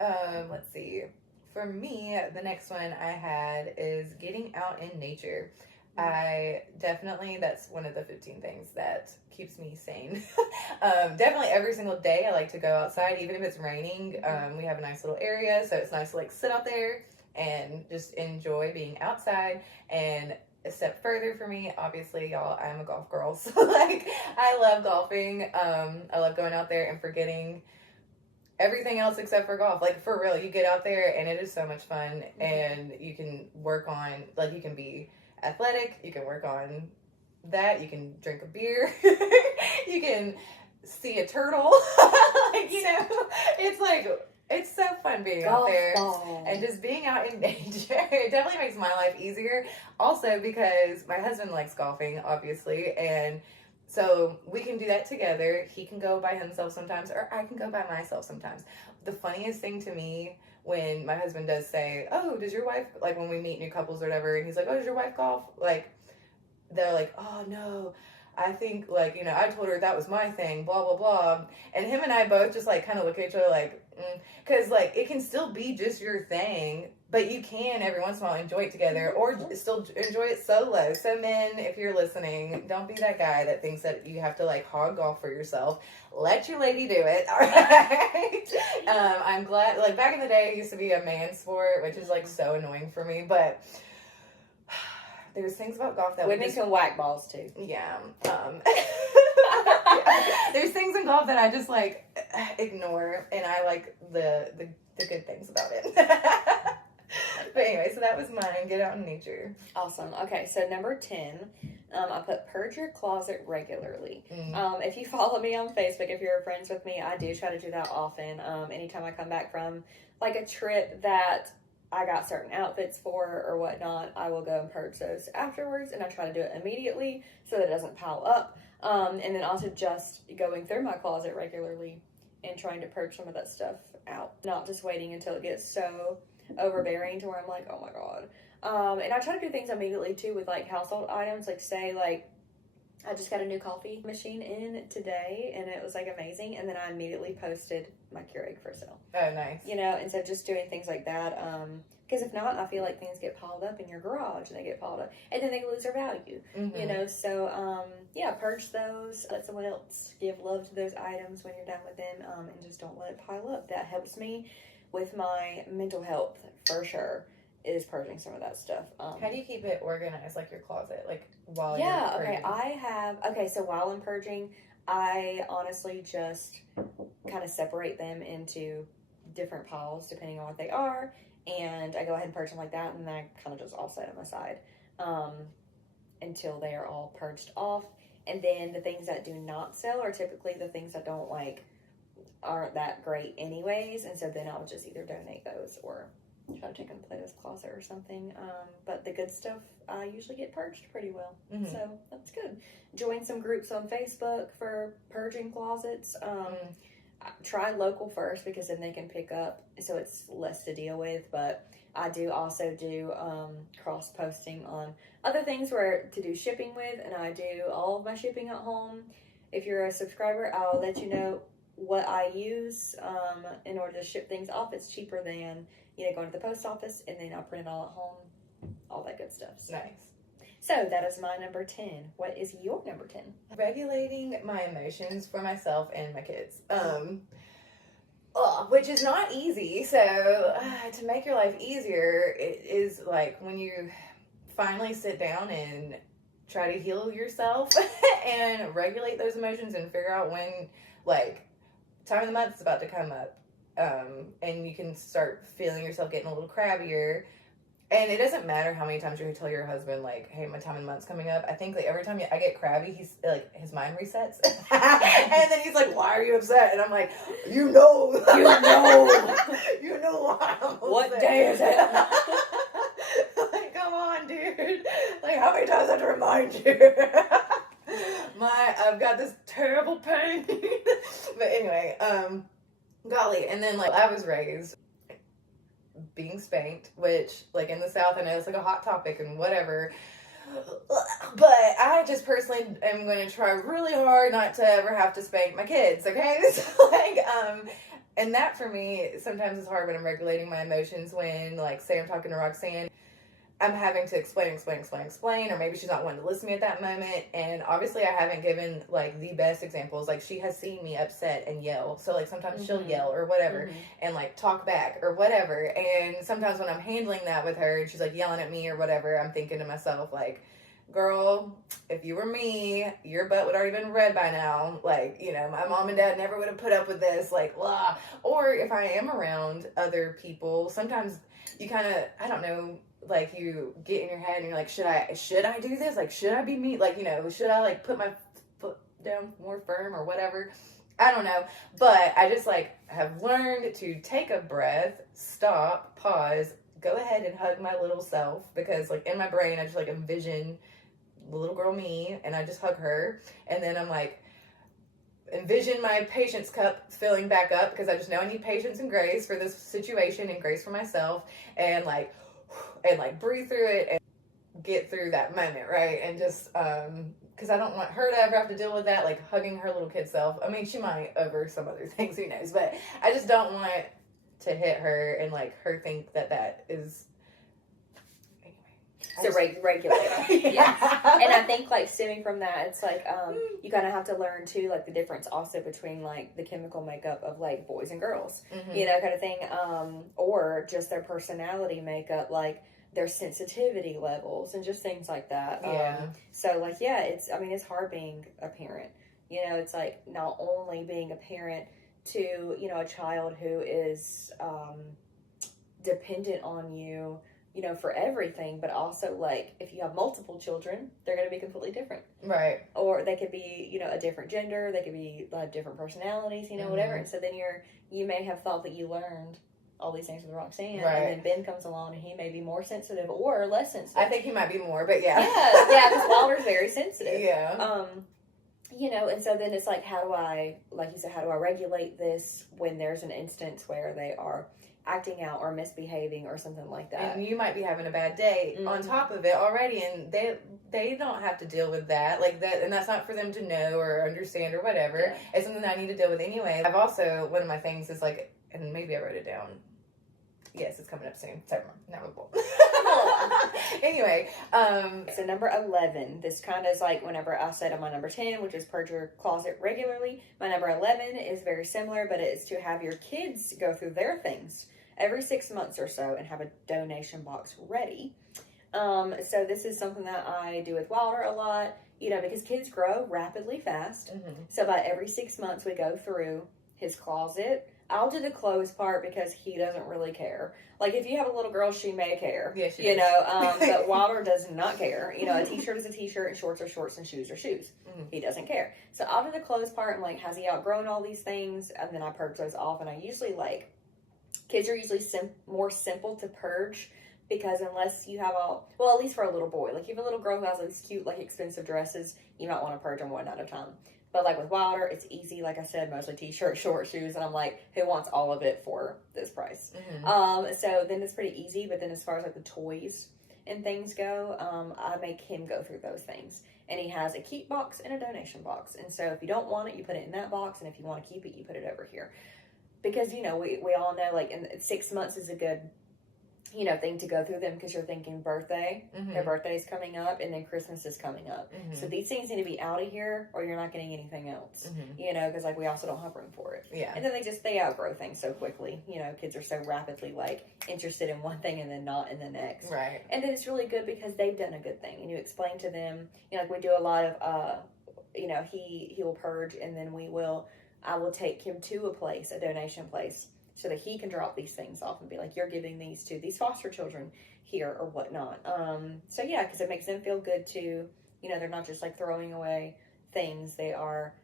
Let's see. For me, the next one I had is getting out in nature. That's one of the 15 things that keeps me sane. Definitely every single day I like to go outside, even if it's raining. We have a nice little area, so it's nice to like sit out there and just enjoy being outside. And a step further for me, obviously, y'all, I'm a golf girl, so like I love golfing. I love going out there and forgetting everything else except for golf. Like, for real, you get out there and it is so much fun, and you can work on, like, you can be athletic, you can work on that, you can drink a beer, you can see a turtle, like, it's like, it's so fun being out there and just being out in nature. It definitely makes my life easier. Also because my husband likes golfing, obviously, and so we can do that together. He can go by himself sometimes, or I can go by myself sometimes. The funniest thing to me when my husband does say, oh, does your wife, like when we meet new couples or whatever, and he's like, oh, does your wife golf? Like, they're like, oh, no, I think, like, I told her that was my thing, blah, blah, blah. And him and I both just, like, kind of look at each other like, because, like, it can still be just your thing, but you can every once in a while enjoy it together or still enjoy it solo. So men, if you're listening, don't be that guy that thinks that you have to like hog golf for yourself. Let your lady do it. All right. I'm glad, like back in the day it used to be a man sport, which is like so annoying for me, but there's things about golf that women can whack balls too. Yeah. There's things in golf that I just like ignore, and I like the good things about it. But anyway, so that was mine. Get out in nature. Awesome. Okay, so number 10, I put purge your closet regularly. If you follow me on Facebook, if you're friends with me, I do try to do that often. Anytime I come back from like a trip that I got certain outfits for or whatnot, I will go and purge those afterwards, and I try to do it immediately so that it doesn't pile up. And then also just going through my closet regularly and trying to purge some of that stuff out, not just waiting until it gets so overbearing to where I'm like, oh my god. And I try to do things immediately too with like household items, like say like I just got a new coffee machine in today and it was like amazing, and then I immediately posted my Keurig for sale. Oh, nice. And so just doing things like that, because if not, I feel like things get piled up in your garage and they get piled up and then they lose their value. So purge those, let someone else give love to those items when you're done with them, and just don't let it pile up. That helps me with my mental health for sure, is purging some of that stuff. How do you keep it organized, like your closet, like while you're purging? So while I'm purging, I honestly just kind of separate them into different piles depending on what they are, and I go ahead and purge them like that, and then I kind of just all set them aside until they are all purged off. And then the things that do not sell are typically the things that aren't that great anyways, and so then I'll just either donate those or try to take them to Plato's Closet or something. But the good stuff I usually get purged pretty well, so that's good. Join some groups on Facebook for purging closets. Try local first because then they can pick up, so it's less to deal with. But I do also do cross posting on other things to do shipping with, and I do all of my shipping at home. If you're a subscriber, I'll let you know what I use in order to ship things off. It's cheaper than going to the post office, and then I'll print it all at home all that good stuff. So. Nice. So that is my number 10. What is your number 10? Regulating my emotions for myself and my kids. Which is not easy. So to make your life easier, it is like when you finally sit down and try to heal yourself and regulate those emotions and figure out when, like, time of the month is about to come up. And you can start feeling yourself getting a little crabbier. And it doesn't matter how many times you tell your husband, like, hey, my time of the month's coming up. I think, like, every time I get crabby, he's, like, his mind resets. And then he's like, why are you upset? And I'm like, you know why I'm upset. What day is it? Like, come on, dude. Like, how many times I have to remind you? I've got this terrible pain. But anyway, golly. And then, like, I was raised being spanked, which, like, in the South, I know it's like a hot topic and whatever, but I just personally am going to try really hard not to ever have to spank my kids, okay? So, like, and that for me sometimes is hard when I'm regulating my emotions, when, like, say I'm talking to Roxanne, I'm having to explain, or maybe she's not wanting to listen to me at that moment, and obviously I haven't given, like, the best examples. Like, she has seen me upset and yell, so, like, sometimes she'll yell or whatever, and, like, talk back or whatever, and sometimes when I'm handling that with her, and she's, like, yelling at me or whatever, I'm thinking to myself, like, girl, if you were me, your butt would already been red by now. Like, you know, my mom and dad never would have put up with this, like, blah. Or if I am around other people, sometimes you kind of, I don't know, like, you get in your head and you're like, should I do this? Like, should I be mean? Like, you know, should I, like, put my foot down more firm or whatever? I don't know. But I just, like, have learned to take a breath, stop, pause, go ahead and hug my little self, because, like, in my brain, I just, like, envision the little girl me, and I just hug her, and then I'm like, envision my patience cup filling back up, because I just know I need patience and grace for this situation, and grace for myself, and like breathe through it and get through that moment, right? And just because I don't want her to ever have to deal with that, like hugging her little kid self. I mean, she might over some other things, who knows, but I just don't want to hit her and, like, her think that is so regulating. Yeah. And I think, like, stemming from that, it's like you kind of have to learn too, like, the difference also between, like, the chemical makeup of, like, boys and girls, you know, kind of thing, or just their personality makeup, like their sensitivity levels and just things like that. So, like, yeah, it's hard being a parent, you know. It's like not only being a parent to, you know, a child who is dependent on you, you know, for everything, but also, like, if you have multiple children, they're going to be completely different. Right. Or they could be, you know, a different gender, they could be different personalities, you know, whatever. And so then you may have thought that you learned all these things with Roxanne, right, and then Ben comes along and he may be more sensitive or less sensitive. I think he might be more, but yeah. Yeah, because Wilder's very sensitive. Yeah. You know, and so then it's like, how do I regulate this when there's an instance where they are acting out or misbehaving or something like that, and you might be having a bad day on top of it already, and they don't have to deal with that, like that, and that's not for them to know or understand or whatever. Yeah. It's something that I need to deal with anyway. I've also, one of my things is, like, and maybe I wrote it down, yes, it's coming up soon, so now we'll anyway, so number 11, this kind of is like whenever I said on my number 10, which is purge your closet regularly, my number 11 is very similar, but it's to have your kids go through their things every 6 months or so and have a donation box ready. So this is something that I do with Wilder a lot, you know, because kids grow rapidly fast. So about every 6 months we go through his closet. I'll do the clothes part because he doesn't really care. Like, if you have a little girl, she may care. Yeah, she you know, but Wilder does not care. You know, a t-shirt is a t-shirt, and shorts are shorts, and shoes are shoes. He doesn't care. So I'll do the clothes part, and, like, has he outgrown all these things? And then I purge those off, and I usually, like, kids are usually more simple to purge, because unless you have at least for a little boy, like, if you have a little girl who has these cute, like, expensive dresses, you might want to purge them one at a time. But, like, with Wilder, it's easy. Like I said, mostly t-shirt, short shoes. And I'm like, who wants all of it for this price? So then it's pretty easy. But then as far as, like, the toys and things go, I make him go through those things. And he has a keep box and a donation box. And so if you don't want it, you put it in that box. And if you want to keep it, you put it over here. Because, you know, we all know, like, in 6 months is a good thing to go through them, because you're thinking birthday, their birthday's coming up, and then Christmas is coming up. So these things need to be out of here, or you're not getting anything else. Because like we also don't have room for it. Yeah. And then they outgrow things so quickly. Kids are so rapidly like interested in one thing and then not in the next. Right. And then it's really good because they've done a good thing, and you explain to them. Like we do a lot of he will purge, and then I will take him to a donation place, so that he can drop these things off and be like, you're giving these to these foster children here or whatnot. So yeah, because it makes them feel good too. They're not just like throwing away things. They are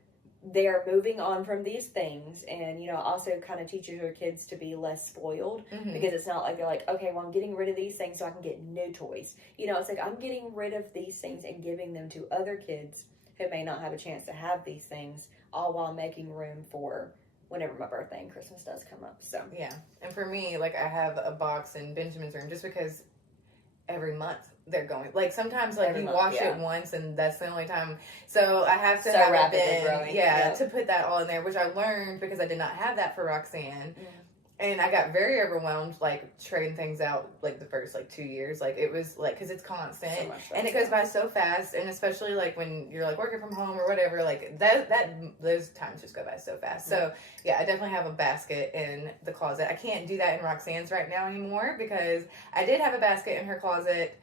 moving on from these things, and also kind of teaches your kids to be less spoiled, because it's not like they're like, okay, well, I'm getting rid of these things so I can get new toys. It's like I'm getting rid of these things and giving them to other kids who may not have a chance to have these things, all while making room for whenever my birthday and Christmas does come up. So yeah. And for me, like, I have a box in Benjamin's room just because every month they're going, like, sometimes like you wash it once and that's the only time, so I have to have it been to put that all in there, which I learned because I did not have that for Roxanne. And I got very overwhelmed, like, trading things out, like, the first, like, 2 years. Like, it was, like, because it's constant. So much and it goes by so fast. And especially, like, when you're, like, working from home or whatever, like, those times just go by so fast. So, yeah, I definitely have a basket in the closet. I can't do that in Roxanne's right now anymore because I did have a basket in her closet.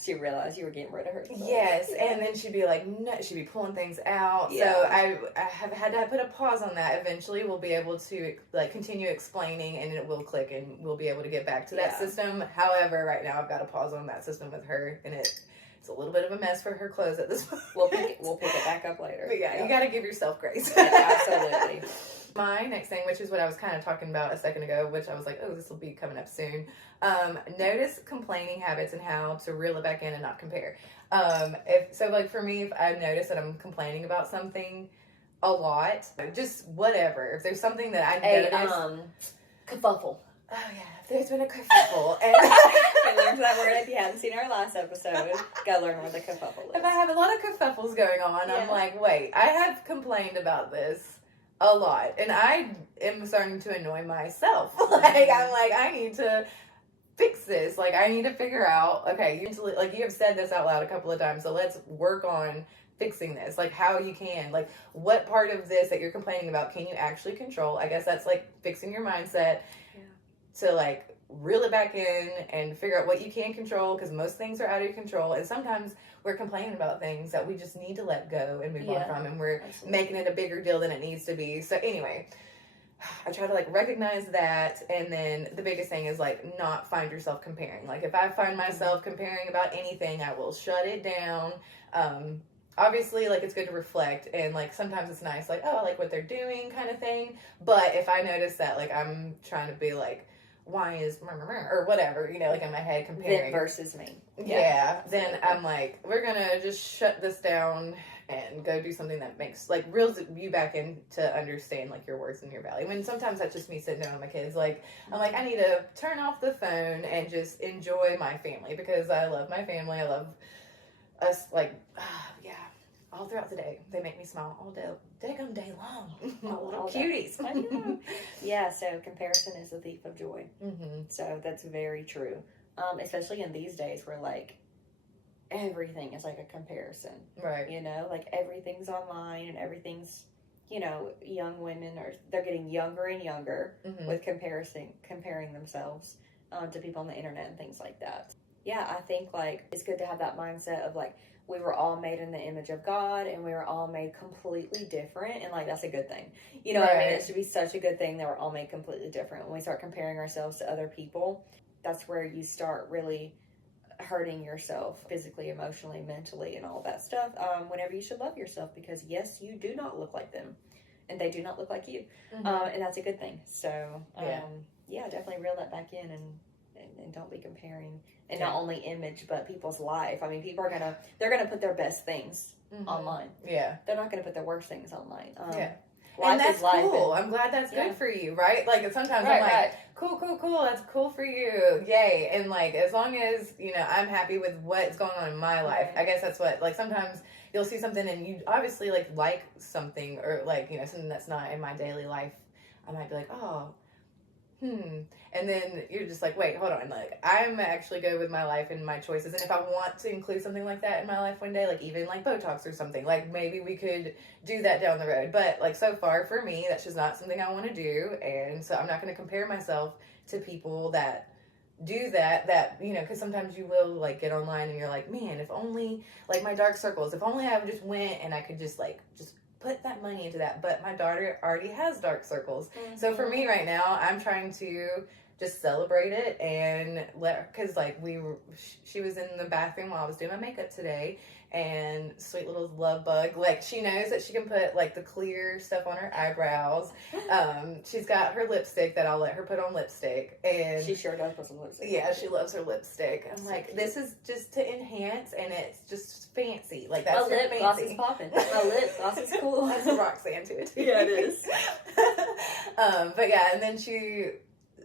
She realized you were getting rid of her. Yes, and then she'd be like, no, she'd be pulling things out. Yeah. So I have had to put a pause on that. Eventually, we'll be able to like continue explaining, and it will click, and we'll be able to get back to that system. However, right now I've got a pause on that system with her, and it's a little bit of a mess for her clothes at this point. We'll pick it back up later. But yeah, you got to give yourself grace. Yeah, absolutely. My next thing, which is what I was kind of talking about a second ago, which I was like, oh, this will be coming up soon. Notice complaining habits and how to reel it back in and not compare. For me, if I notice that I'm complaining about something a lot, just whatever. If there's something that I notice, kerfuffle. Oh yeah, if there's been a kerfuffle, and I learned that word. If you haven't seen our last episode, gotta learn what the kerfuffle is. If I have a lot of kerfuffles going on, I'm like, wait, I have complained about this a lot, and I am starting to annoy myself. Like, I'm like, I need to fix this. Like, I need to figure out, okay, you have said this out loud a couple of times, so let's work on fixing this. Like, how you can, like, what part of this that you're complaining about can you actually control? I guess that's like fixing your mindset to like reel it back in and figure out what you can control, because most things are out of your control, and sometimes we're complaining about things that we just need to let go and move on from, and we're making it a bigger deal than it needs to be. So anyway, I try to like recognize that, and then the biggest thing is like not find yourself comparing. Like, if I find myself comparing about anything, I will shut it down. Obviously, like, it's good to reflect, and like sometimes it's nice, like, oh, I like what they're doing kind of thing. But if I notice that like I'm trying to be like, why is or whatever, like in my head comparing them versus me. Then I'm like, we're gonna just shut this down and go do something that makes like reels you back in to understand like your worth and your value. When sometimes that's just me sitting down with my kids. Like, I'm like, I need to turn off the phone and just enjoy my family, because I love my family. I love us, like, all throughout the day. They make me smile all day long. My little cuties. I know. Yeah, so comparison is the thief of joy. So that's very true. Especially in these days where, like, everything is like a comparison. Right. Like, everything's online, and everything's, young women they're getting younger and younger with comparing themselves to people on the internet and things like that. Yeah, I think, like, it's good to have that mindset of, like, we were all made in the image of God, and we were all made completely different, and like, that's a good thing. What I mean? It should be such a good thing that we're all made completely different. When we start comparing ourselves to other people, that's where you start really hurting yourself physically, emotionally, mentally, and all that stuff. Whenever you should love yourself, because yes, you do not look like them, and they do not look like you, and that's a good thing. So definitely reel that back in, and don't be comparing. And not only image, but people's life. I mean, people are they're gonna put their best things online. Yeah. They're not gonna put their worst things online. And that's cool. I'm glad that's good for you, right? Like, sometimes I'm like, cool, that's cool for you. Yay. And like, as long as, I'm happy with what's going on in my life, I guess that's what, like, sometimes you'll see something and you obviously like something, or like, something that's not in my daily life. I might be like, oh, And then you're just like, wait, hold on. Like, I'm actually good with my life and my choices. And if I want to include something like that in my life one day, like even like Botox or something, like maybe we could do that down the road. But like so far for me, that's just not something I want to do. And so I'm not going to compare myself to people that do that, you know, because sometimes you will like get online and you're like, man, if only like my dark circles, if only I just went and I could just put that money into that. But my daughter already has dark circles. So for me right now, I'm trying to just celebrate it and because like she was in the bathroom while I was doing my makeup today, and sweet little love bug, like she knows that she can put like the clear stuff on her eyebrows. She's got her lipstick that I'll let her put on lipstick, and she sure does put some lipstick. Yeah, she loves her lipstick. I'm like, this is just to enhance, and it's just fancy. Like that's my lip fancy. gloss is popping. My lip gloss is cool. That's a Roxanne to it. Yeah, it is. But yeah, and then she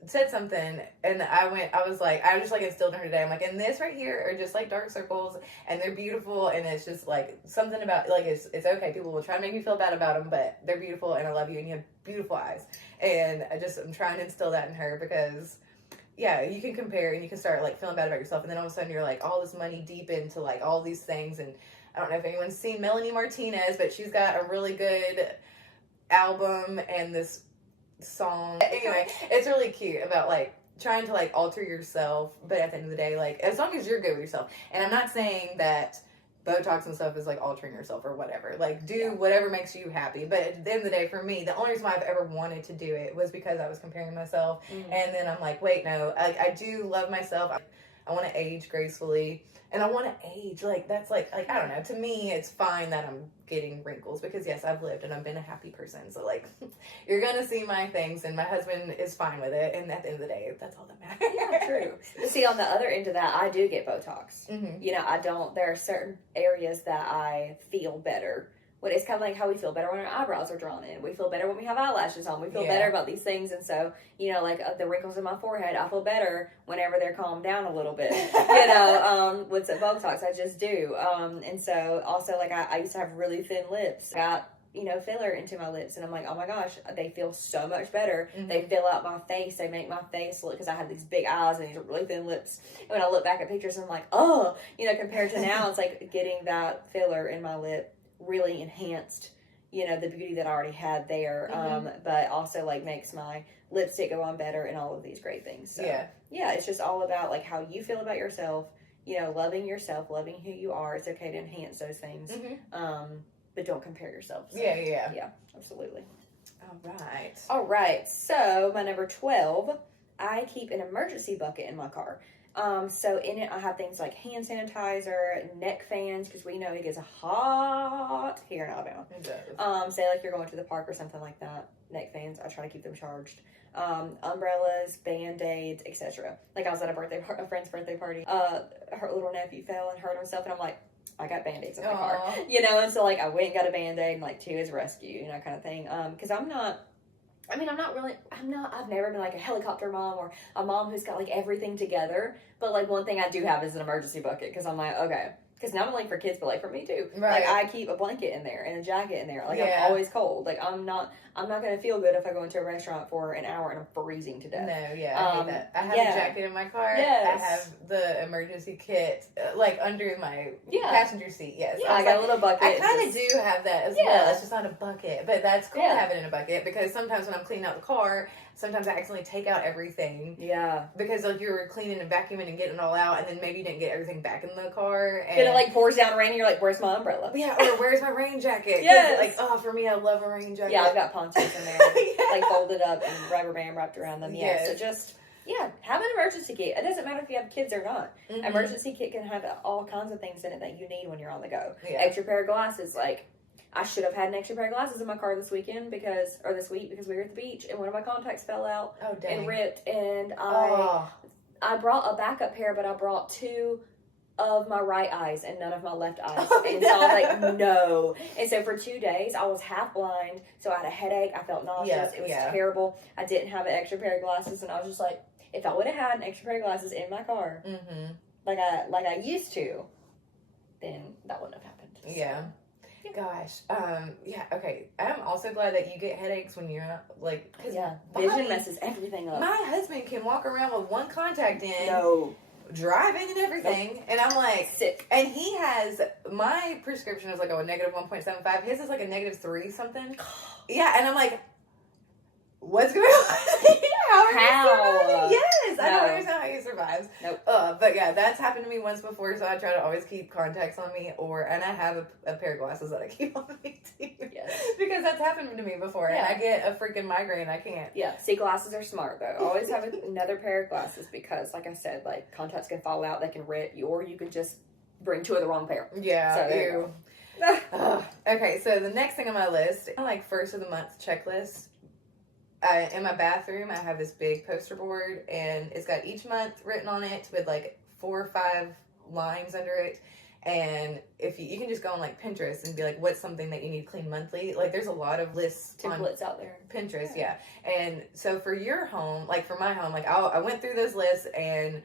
said something, and I was just like instilled in her today. I'm like, and this right here are just like dark circles, and they're beautiful, and it's just like something about like it's okay. People will try to make me feel bad about them, but they're beautiful, and I love you, and you have beautiful eyes. And I'm trying to instill that in her because yeah, you can compare and you can start like feeling bad about yourself, and then all of a sudden you're like all this money deep into like all these things. And I don't know if anyone's seen Melanie Martinez, but she's got a really good album and this song. Anyway, it's really cute about like trying to like alter yourself, but at the end of the day, like as long as you're good with yourself. And I'm not saying that Botox and stuff is like altering yourself or whatever. Like do whatever makes you happy. But at the end of the day, for me, the only reason why I've ever wanted to do it was because I was comparing myself. And then I'm like, wait, no, I do love myself. I want to age gracefully. And I want to age, like, that's like, I don't know, to me, it's fine that I'm getting wrinkles, because, yes, I've lived, and I've been a happy person, so, like, you're gonna see my things, and my husband is fine with it, and at the end of the day, that's all that matters. Yeah, true. See, on the other end of that, I do get Botox. You know, there are certain areas that I feel better. It's kind of like how we feel better when our eyebrows are drawn in. We feel better when we have eyelashes on. We feel better about these things. And so, you know, like the wrinkles in my forehead, I feel better whenever they're calmed down a little bit. You know, with some Botox, I just do. And so also, like, I used to have really thin lips. I got, you know, filler into my lips, and I'm like, oh my gosh, they feel so much better. They fill out my face. They make my face look, because I have these big eyes and these really thin lips. And when I look back at pictures, I'm like, oh, you know, compared to now, it's like getting that filler in my lip really enhanced, you know, the beauty that I already had there, but also like makes my lipstick go on better and all of these great things. So yeah, it's just all about like how you feel about yourself, you know, loving yourself, loving who you are. It's okay to enhance those things, but don't compare yourself. So, yeah, absolutely. All right. So my number 12, I keep an emergency bucket in my car. So in it, I have things like hand sanitizer, neck fans, because we know it gets hot here in Alabama. Say like you're going to the park or something like that, neck fans, I try to keep them charged. Umbrellas, Band-Aids, etc. Like I was at a friend's birthday party. Her little nephew fell and hurt himself, and I'm like, I got Band-Aids in my car, you know, and so like I went and got a Band-Aid and like to his rescue, you know, kind of thing. Because I've never been like a helicopter mom or a mom who's got like everything together. But like one thing I do have is an emergency bucket, because I'm like, okay, because not only for kids, but like for me too. Right. Like I keep a blanket in there and a jacket in there. Like I'm always cold. Like I'm not going to feel good if I go into a restaurant for an hour and I'm freezing to death. No, I hate that. I have a jacket in my car. Yes. I have the emergency kit like under my passenger seat. Yes. Yeah, I got a little bucket. I kind of do have that as well. It's just not a bucket, but that's cool to have it in a bucket, because sometimes when I'm cleaning out the car, sometimes I accidentally take out everything. Yeah. Because like you're cleaning and vacuuming and getting it all out, and then maybe you didn't get everything back in the car. And it like pours down rain, and you're like, where's my umbrella? Yeah, or where's my rain jacket? Yes. Like, oh, for me, I love a rain jacket. Yeah, I've got ponchos in there, like folded up and rubber band wrapped around them. Yeah, so just, have an emergency kit. It doesn't matter if you have kids or not. Emergency kit can have all kinds of things in it that you need when you're on the go. Extra pair of glasses, like, I should have had an extra pair of glasses in my car this week because we were at the beach and one of my contacts fell out and ripped, and I brought a backup pair, but I brought 2 of my right eyes and none of my left eyes. So I was like, no. And so for 2 days, I was half blind, so I had a headache, I felt nauseous, it was terrible. I didn't have an extra pair of glasses, and I was just like, if I would have had an extra pair of glasses in my car, like I used to, then that wouldn't have happened. So. gosh. Yeah, okay. I'm also glad that you get headaches when you're not, like, because vision messes everything up. My husband can walk around with one contact in. No. Driving and everything, nope. And I'm like, sick. And he has, my prescription is like a negative 1.75. His is like a negative 3 something. Yeah, and I'm like, what's going on? How? Yes, I don't understand how he survives. Nope. But yeah, that's happened to me once before, so I try to always keep contacts on me, and I have a pair of glasses that I keep on me too. Yes. Because that's happened to me before, and I get a freaking migraine. I can't. Yeah, see, glasses are smart though. Always have another pair of glasses because, like I said, like contacts can fall out, they can rip, or you could just bring 2 of the wrong pair. Yeah. So there you go. Okay, so the next thing on my list, like first of the month checklist. In my bathroom, I have this big poster board, and it's got each month written on it with like 4 or 5 lines under it. And if you can just go on like Pinterest and be like, what's something that you need to clean monthly? Like, there's a lot of lists templates out there. Pinterest, yeah. And so for your home, like for my home, like I went through those lists and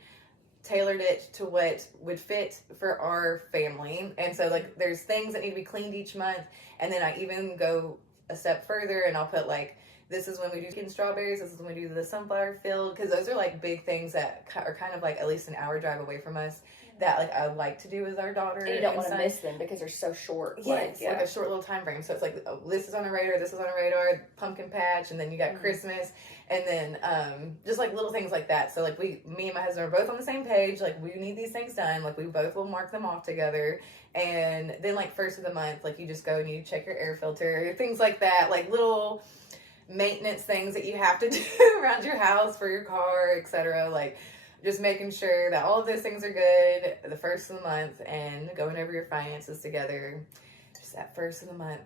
tailored it to what would fit for our family. And so like there's things that need to be cleaned each month, and then I even go a step further and I'll put like, this is when we do skin strawberries, this is when we do the sunflower field, because those are like big things that are kind of like at least an hour drive away from us that like I like to do with our daughter. And you don't want to miss them because they're so short. Yes, like a short little time frame. So it's like, oh, this is on a radar, this is on a radar, pumpkin patch, and then you got Christmas, and then just like little things like that. So like me and my husband are both on the same page, like we need these things done, like we both will mark them off together. And then like first of the month, like you just go and you check your air filter, things like that, like little maintenance things that you have to do around your house for your car, etc. Like just making sure that all of those things are good the first of the month, and going over your finances together just that first of the month,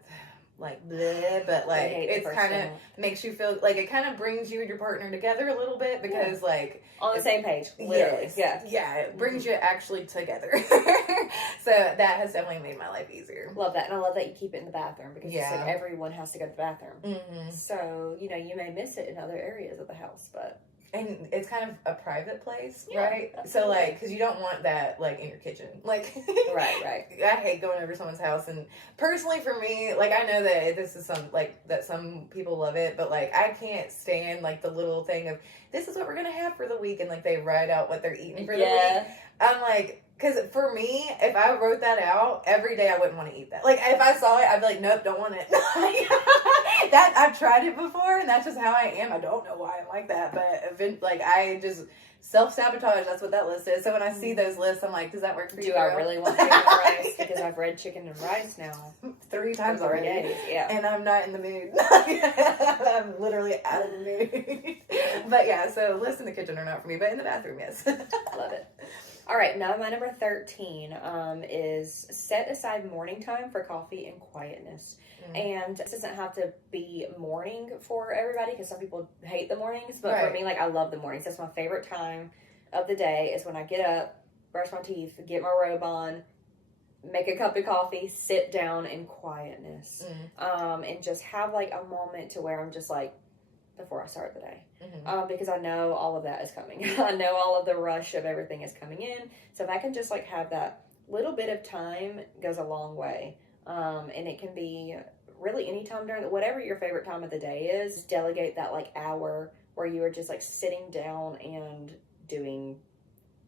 like bleh, but like it's kind of makes you feel like it kind of brings you and your partner together a little bit, because like on the same page, literally. Yeah, it brings you actually together. So that has definitely made my life easier. Love that. And I love that you keep it in the bathroom, because it's like everyone has to go to the bathroom. So you may miss it in other areas of the house, but and it's kind of a private place, right? Absolutely. So like, because you don't want that like in your kitchen, like right. I hate going over someone's house, and personally for me, like I know that this is some people love it, but like I can't stand like the little thing of this is what we're gonna have for the week, and like they write out what they're eating for the week. I'm like, because for me, if I wrote that out every day, I wouldn't want to eat that. Like if I saw it, I'd be like, nope, don't want it. That I've tried it before, and that's just how I am. I don't know why I'm like that, but like I just self-sabotage. That's what that list is. So when I see those lists, I'm like, does that work for you? Do I really want chicken and rice? Because I've read chicken and rice now 3 times already. Yeah, and I'm not in the mood. I'm literally out of the mood. But yeah, so lists in the kitchen are not for me, but in the bathroom, yes. Love it. All right, now my number 13 is set aside morning time for coffee and quietness. And this doesn't have to be morning for everybody, because some people hate the mornings, but for me, like I love the mornings. That's my favorite time of the day, is when I get up, brush my teeth, get my robe on, make a cup of coffee, sit down in quietness, and just have like a moment to where I'm just like, before I start the day. Because I know all of that is coming. I know all of the rush of everything is coming in. So if I can just like have that little bit of time, goes a long way. And it can be really any time during whatever your favorite time of the day is. Delegate that like hour where you are just like sitting down and doing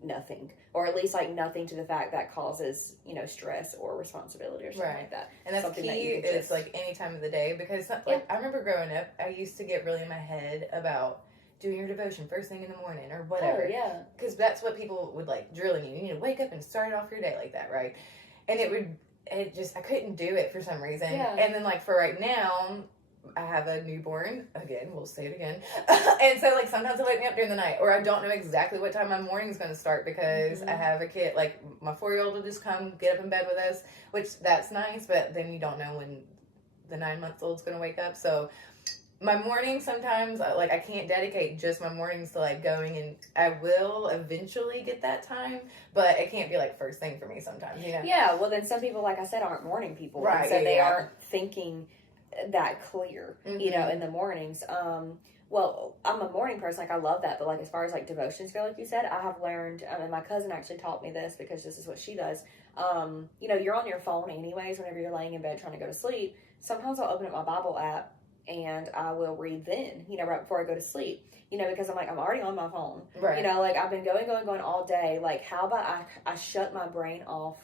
nothing, or at least like nothing to the fact that causes stress or responsibility or something like that. And that's key, is like any time of the day, because like I remember growing up, I used to get really in my head about doing your devotion first thing in the morning or whatever. Because that's what people would like drill in you. You need to wake up and start off your day like that, right? And I couldn't do it for some reason. And then like for right now, I have a newborn, again, we'll say it again. And so like sometimes I wake me up during the night, or I don't know exactly what time my morning's going to start, because I have a kid, like my 4-year-old will just come get up in bed with us, which that's nice, but then you don't know when the 9-month-old's going to wake up. So my mornings sometimes, like I can't dedicate just my mornings to like going, and I will eventually get that time, but it can't be like first thing for me sometimes, Yeah, well then some people, like I said, aren't morning people. Right. So they aren't thinking that clear, in the mornings. well, I'm a morning person. Like, I love that. But, like, as far as, like, devotions go, like you said, I have learned, and my cousin actually taught me this because this is what she does. You know, you're on your phone anyways whenever you're laying in bed trying to go to sleep. Sometimes I'll open up my Bible app and I will read then, you know, right before I go to sleep. You know, because I'm like, I'm already on my phone. Right. You know, like, I've been going all day. Like, how about I shut my brain off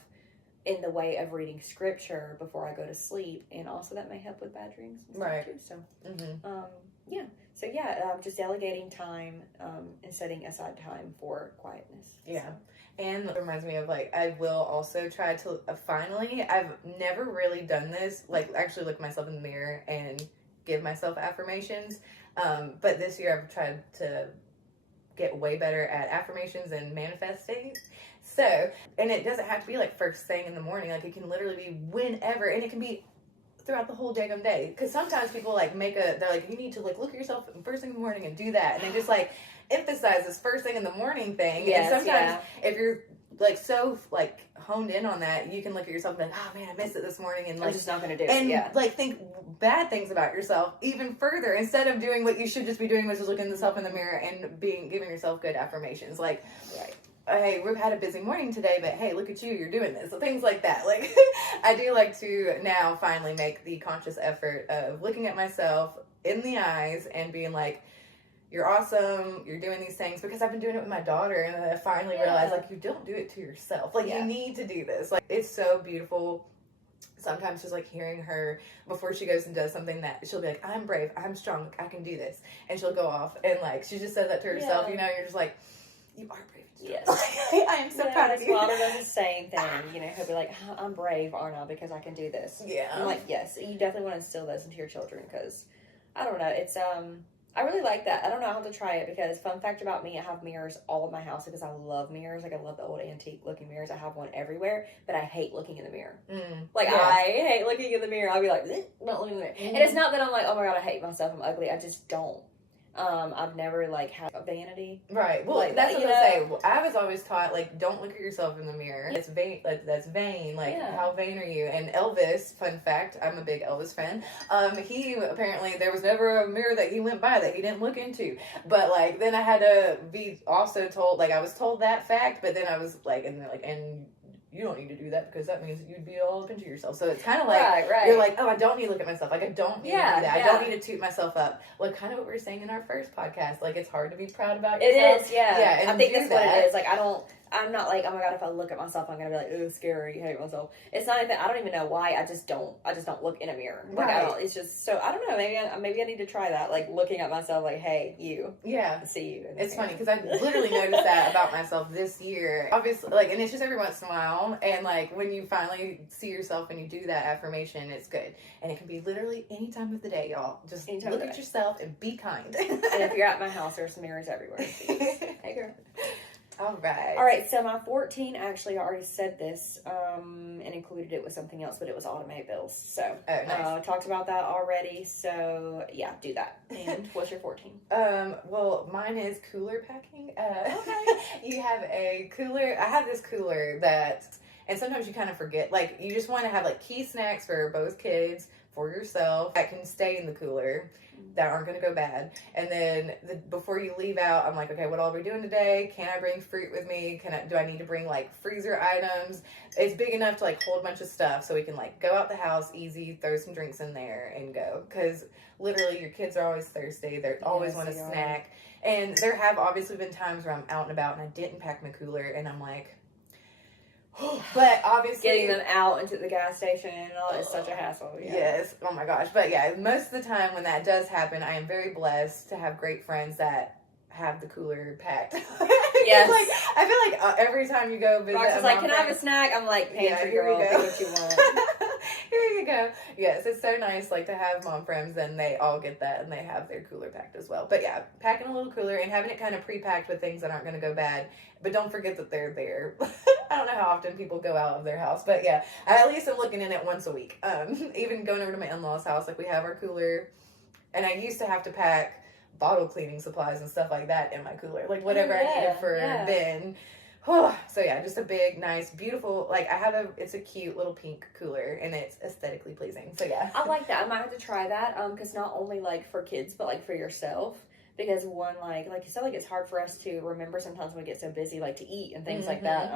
in the way of reading scripture before I go to sleep, and also that may help with bad dreams and stuff Right. too. So, yeah. So just delegating time and setting aside time for quietness. Yeah. So. And it reminds me of, like, I will also try to, finally, I've never really done this, like, actually look myself in the mirror and give myself affirmations. But this year I've tried to get way better at affirmations and manifesting. So, and it doesn't have to be like first thing in the morning. Like, it can literally be whenever, and it can be throughout the whole daggone day. Because sometimes people like they're like, you need to like look at yourself first thing in the morning and do that, and they just like emphasize this first thing in the morning thing. Yes, and sometimes if you're like so like honed in on that, you can look at yourself and be like, oh man, I missed it this morning, and like I'm just not going to do it. And yeah. like think bad things about yourself even further, instead of doing what you should just be doing, which is looking at yourself in the mirror and giving yourself good affirmations. Like, right. Hey, we've had a busy morning today, but hey, look at you, you're doing this. So things like that. Like, I do like to now finally make the conscious effort of looking at myself in the eyes and being like, you're awesome, you're doing these things, because I've been doing it with my daughter, and then I finally realized, like, you don't do it to yourself. Like, you need to do this. Like, it's so beautiful. Sometimes just like hearing her before she goes and does something, that she'll be like, I'm brave, I'm strong, I can do this. And she'll go off and like, she just said that to herself, you know, you're just like, you are brave. Yes. I am so proud of you. Father does the same thing. You know, he'll be like, I'm brave, aren't I? Because I can do this. Yeah. I'm like, yes. You definitely want to instill those into your children, because, I don't know, it's, I really like that. I don't know how to try it, because fun fact about me, I have mirrors all in my house because I love mirrors. Like, I love the old antique looking mirrors. I have one everywhere, but I hate looking in the mirror. Like, I hate looking in the mirror. I'll be like, not looking in the mirror. And it's not that I'm like, oh my God, I hate myself, I'm ugly. I just don't. I've never like had a vanity. Right. Well, like that's that, what I say. Well, I was always taught, like, don't look at yourself in the mirror. It's vain. Like, that's vain. Like, how vain are you? And Elvis, fun fact, I'm a big Elvis fan. He apparently, there was never a mirror that he went by that he didn't look into. But like, then I had to be also told, like, I was told that fact, but then I was like, and they're like, and you don't need to do that because that means you'd be all up into yourself. So it's kind of like, you're like, oh, I don't need to look at myself. Like, I don't need to do that. I don't need to toot myself up. Like, kind of what we were saying in our first podcast. Like, it's hard to be proud about yourself. It is, yeah. Yeah, and I think that's that. what it is. Like, I'm not like, oh my God, if I look at myself, I'm going to be like, ooh, scary, hate myself. It's not even, I don't even know why. I just don't look in a mirror. Like, it's just, so, I don't know, maybe I need to try that. Like, looking at myself like, hey, you. Yeah. See you. It's funny, because I literally noticed that about myself this year. Obviously, like, and it's just every once in a while. And, like, when you finally see yourself and you do that affirmation, it's good. And it can be literally any time of the day, y'all. Just look at yourself and be kind. And if you're at my house, there's mirrors everywhere. Hey, girl. All right, so my 14, actually, I already said this and included it with something else, but it was automated bills. So, nice. Talked about that already. So, yeah, do that. And what's your 14? Well, mine is cooler packing. Okay. You have a cooler. I have this cooler that, and sometimes you kind of forget, like, you just want to have, like, key snacks for both kids, for yourself, that can stay in the cooler, that aren't going to go bad. And then before you leave out, I'm like, okay, what all are we doing today? Can I bring fruit with me? Do I need to bring like freezer items? It's big enough to like hold a bunch of stuff, so we can like go out the house easy, throw some drinks in there and go. Because literally your kids are always thirsty. They always want a snack. And there have obviously been times where I'm out and about and I didn't pack my cooler, and I'm like, but obviously getting them out into the gas station and all is such a hassle. Yes, oh my gosh. But yeah, most of the time when that does happen, I am very blessed to have great friends that have the cooler packed. Yes. Like, I feel like every time you go visit, Rox is like, can I have a snack? I'm like, pantry girl, get what you want. Here you go. Yes, it's so nice, like, to have mom friends, and they all get that, and they have their cooler packed as well. But yeah, packing a little cooler and having it kind of pre-packed with things that aren't going to go bad, but don't forget that they're there. I don't know how often people go out of their house, but yeah, I at least am looking in it once a week. Even going over to my in-laws' house, like, we have our cooler, and I used to have to pack bottle cleaning supplies and stuff like that in my cooler, like whatever I needed for Ben. So yeah, just a big, nice, beautiful, like, it's a cute little pink cooler, and it's aesthetically pleasing. So yeah, I like that. I might have to try that, because not only like for kids, but like for yourself. because one, like you said, like it's hard for us to remember sometimes when we get so busy, like to eat and things like that.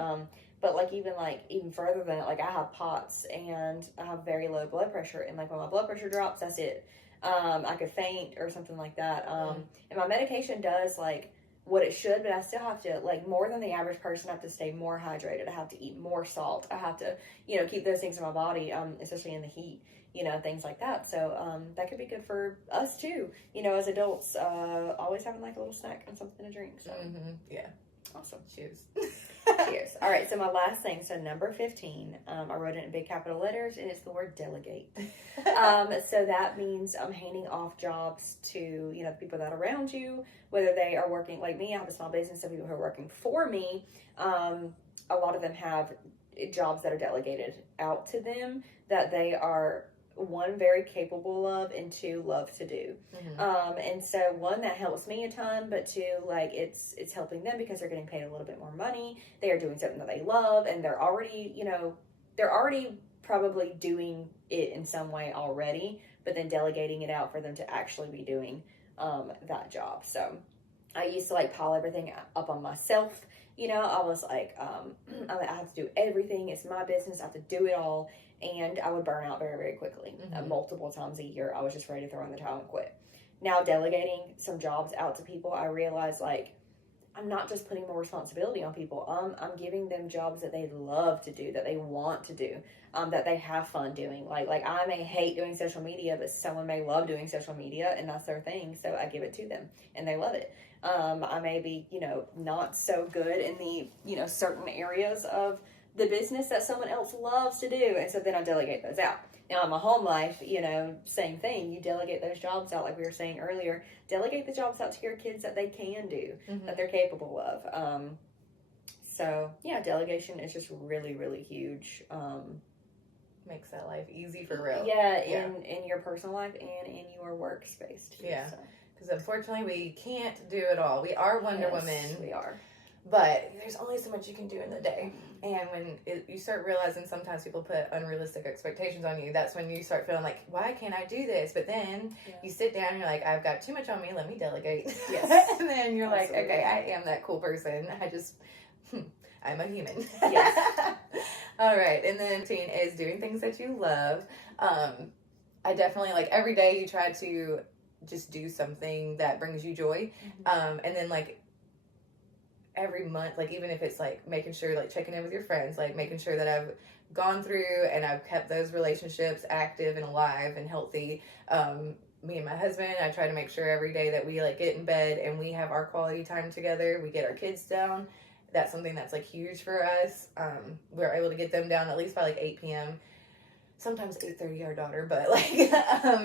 But like even further than that, like I have POTS and I have very low blood pressure, and like when my blood pressure drops, that's it. I could faint or something like that. And my medication does like what it should, but I still have to, like, more than the average person, I have to stay more hydrated. I have to eat more salt. I have to, keep those things in my body, especially in the heat, things like that. So that could be good for us too, as adults, always having like a little snack and something to drink. So yeah, awesome. Cheers. Cheers. All right, so my last thing, so number 15, I wrote it in big capital letters, and it's the word delegate. So that means I'm handing off jobs to, the people that are around you, whether they are working, like me, I have a small business, so people who are working for me, a lot of them have jobs that are delegated out to them that they are, one, very capable of, and two, love to do. And so one, that helps me a ton, but two, like it's helping them because they're getting paid a little bit more money. They are doing something that they love, and they're already probably doing it in some way already, but then delegating it out for them to actually be doing that job. So I used to like pile everything up on myself. I was like, I have to do everything. It's my business. I have to do it all. And I would burn out very, very quickly. Multiple times a year, I was just ready to throw in the towel and quit. Now, delegating some jobs out to people, I realized, like, I'm not just putting more responsibility on people. I'm giving them jobs that they love to do, that they want to do, that they have fun doing. Like I may hate doing social media, but someone may love doing social media, and that's their thing. So I give it to them, and they love it. I may be, not so good in the, certain areas of the business that someone else loves to do, and so then I delegate those out. Now in my home life, same thing. You delegate those jobs out, like we were saying earlier. Delegate the jobs out to your kids that they can do, that they're capable of. So yeah, delegation is just really, really huge. Makes that life easy for real. Yeah, in your personal life and in your workspace too. Yeah, because unfortunately we can't do it all. We are Wonder Woman. We are. But there's only so much you can do in the day. And when you start realizing sometimes people put unrealistic expectations on you, that's when you start feeling like, why can't I do this? But then you sit down and you're like, I've got too much on me, let me delegate. Yes. And then you're like, okay, I am that cool person. I'm a human. Yes. All right. And then 15 is doing things that you love. I definitely, like, every day you try to just do something that brings you joy. And then, like, every month, like, even if it's like making sure, like, checking in with your friends, like making sure that I've gone through and I've kept those relationships active and alive and healthy. Me and my husband, I try to make sure every day that we, like, get in bed and we have our quality time together. We get our kids down. That's something that's, like, huge for us. We're able to get them down at least by, like, 8 p.m. Sometimes 8:30, our daughter, but, like,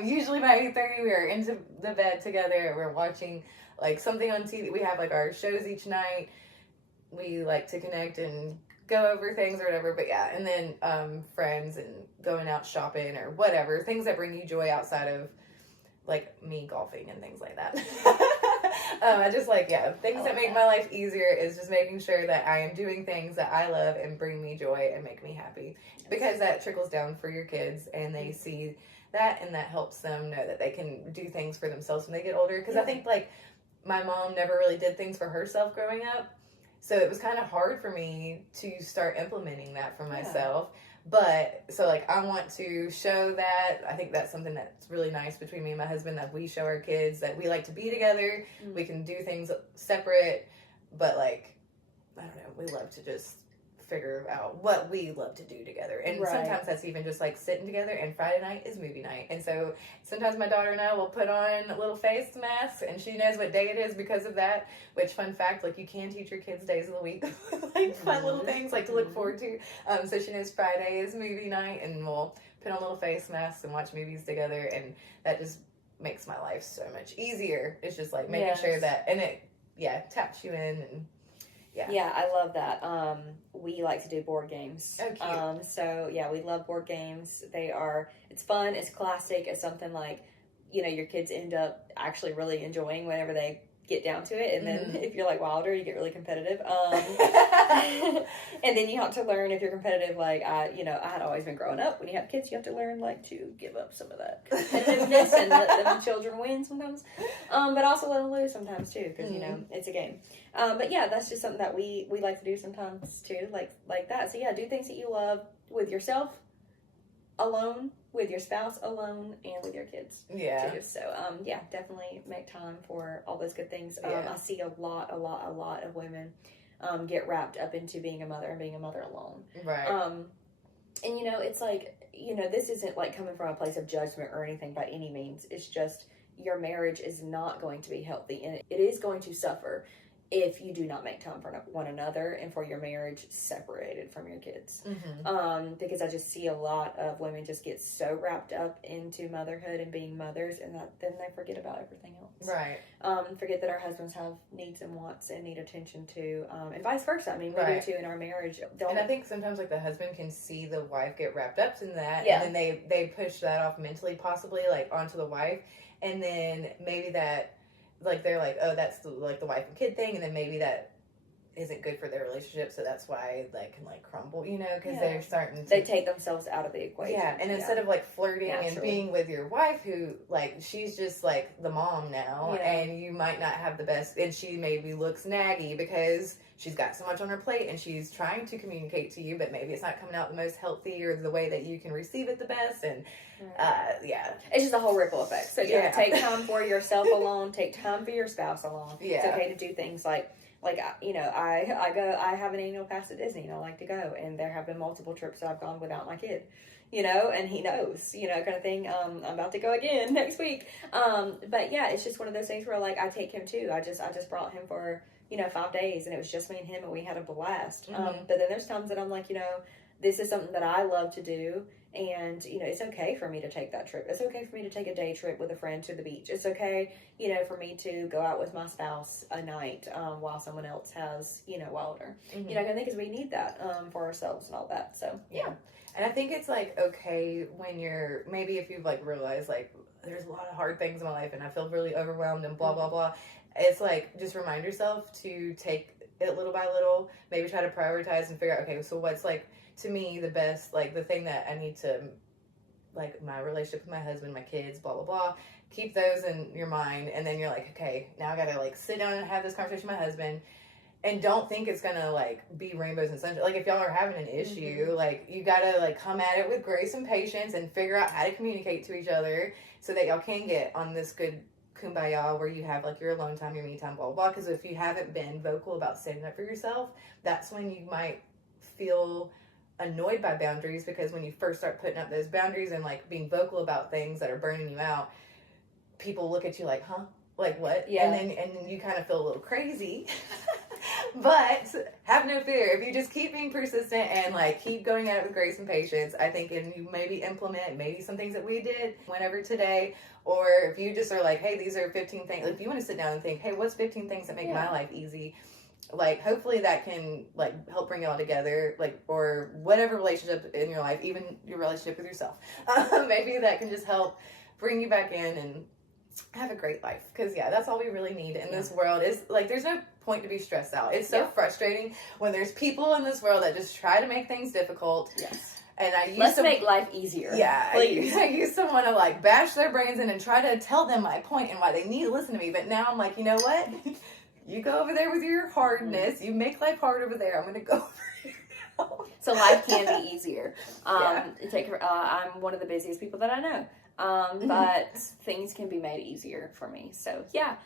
usually by 8:30 we are into the bed together. We're watching, like, something on TV. We have, like, our shows each night. We like to connect and go over things or whatever, but yeah, and then friends and going out shopping or whatever, things that bring you joy outside of, like, me golfing and things like that. I just like, things that make my life easier is just making sure that I am doing things that I love and bring me joy and make me happy, because that trickles down for your kids and they see that, and that helps them know that they can do things for themselves when they get older. Because I think, like, my mom never really did things for herself growing up. So it was kind of hard for me to start implementing that for myself. But, so, like, I want to show that. I think that's something that's really nice between me and my husband, that we show our kids that we like to be together. We can do things separate. But, like, I don't know, we love to just figure out what we love to do together. And sometimes that's even just, like, sitting together, and Friday night is movie night. And so sometimes my daughter and I will put on little face masks, and she knows what day it is because of that. Which, fun fact, like, you can teach your kids days of the week, like, fun little things, like, to look forward to. So she knows Friday is movie night, and we'll put on little face masks and watch movies together, and that just makes my life so much easier. It's just, like, making sure that, and it, taps you in, and yeah, I love that. We like to do board games. Oh, cute. So yeah, we love board games. It's fun, it's classic, it's something, like, your kids end up actually really enjoying whenever they get down to it. And then if you're like wilder, you get really competitive. And then you have to learn if you're competitive, like I had always been growing up. When you have kids, you have to learn like to give up some of that competitiveness and let the children win sometimes. But also let them lose sometimes too, because it's a game. But yeah, that's just something that we like to do sometimes too, like that. So yeah, do things that you love with yourself alone, with your spouse alone, and with your kids too. So yeah, definitely make time for all those good things. I see a lot of women get wrapped up into being a mother and being a mother alone. Right. And it's like, this isn't like coming from a place of judgment or anything by any means. It's just your marriage is not going to be healthy, and it is going to suffer if you do not make time for one another and for your marriage separated from your kids. Because I just see a lot of women just get so wrapped up into motherhood and being mothers, and then they forget about everything else. Right. Forget that our husbands have needs and wants and need attention too, and vice versa. I mean, we do too in our marriage. And I think sometimes like the husband can see the wife get wrapped up in that, and then they push that off mentally, possibly like onto the wife, and then maybe that. Like, they're like, oh, that's the wife and kid thing, and then maybe that isn't good for their relationship, so that's why they can, crumble, because they're starting to... They take themselves out of the equation. Yeah, and instead of, flirting and being with your wife, who, she's just, the mom now, and you might not have the best... And she maybe looks naggy because she's got so much on her plate, and she's trying to communicate to you, but maybe it's not coming out the most healthy or the way that you can receive it the best, and... It's just a whole ripple effect. So take time for yourself alone. Take time for your spouse alone. Yeah. It's okay to do things I have an annual pass to Disney and I like to go, and there have been multiple trips that I've gone without my kid, and he knows, kind of thing. I'm about to go again next week. But yeah, it's just one of those things where I take him too. I just brought him for, 5 days, and it was just me and him, and we had a blast. But then there's times that I'm like, this is something that I love to do. And, it's okay for me to take that trip. It's okay for me to take a day trip with a friend to the beach. It's okay, for me to go out with my spouse a night while someone else has, wilder. Kind of thing, because we need that for ourselves and all that. So, yeah. And I think it's, okay when you're, maybe if you've, realized, there's a lot of hard things in my life and I feel really overwhelmed and blah, blah, blah. It's, just remind yourself to take it little by little. Maybe try to prioritize and figure out, okay, so what's, to me, the best, the thing that I need to, my relationship with my husband, my kids, blah, blah, blah, keep those in your mind, and then you're okay, now I gotta, sit down and have this conversation with my husband, and don't think it's gonna, be rainbows and sunshine. If y'all are having an issue, you gotta, come at it with grace and patience, and figure out how to communicate to each other, so that y'all can get on this good kumbaya where you have, your alone time, your me time, blah, blah, blah, because if you haven't been vocal about standing up for yourself, that's when you might feel annoyed by boundaries, because when you first start putting up those boundaries and being vocal about things that are burning you out, people look at you like, huh? What? And then you kind of feel a little crazy. But have no fear. If you just keep being persistent and keep going at it with grace and patience, I think, and you maybe implement maybe some things that we did whenever today, or if you just are hey, these are 15 things, if you want to sit down and think, hey, what's 15 things that make my life easy? Hopefully that can, help bring it all together, or whatever relationship in your life, even your relationship with yourself. Maybe that can just help bring you back in and have a great life. Because, that's all we really need in this world is, there's no point to be stressed out. It's so frustrating when there's people in this world that just try to make things difficult. Yes. And I used Let's make life easier. Yeah, please. I used to want to, bash their brains in and try to tell them my point and why they need to listen to me. But now I'm you know what? You go over there with your hardness. You make life hard over there. I'm going to go over here now. So life can be easier. I'm one of the busiest people that I know. But things can be made easier for me. So, yeah.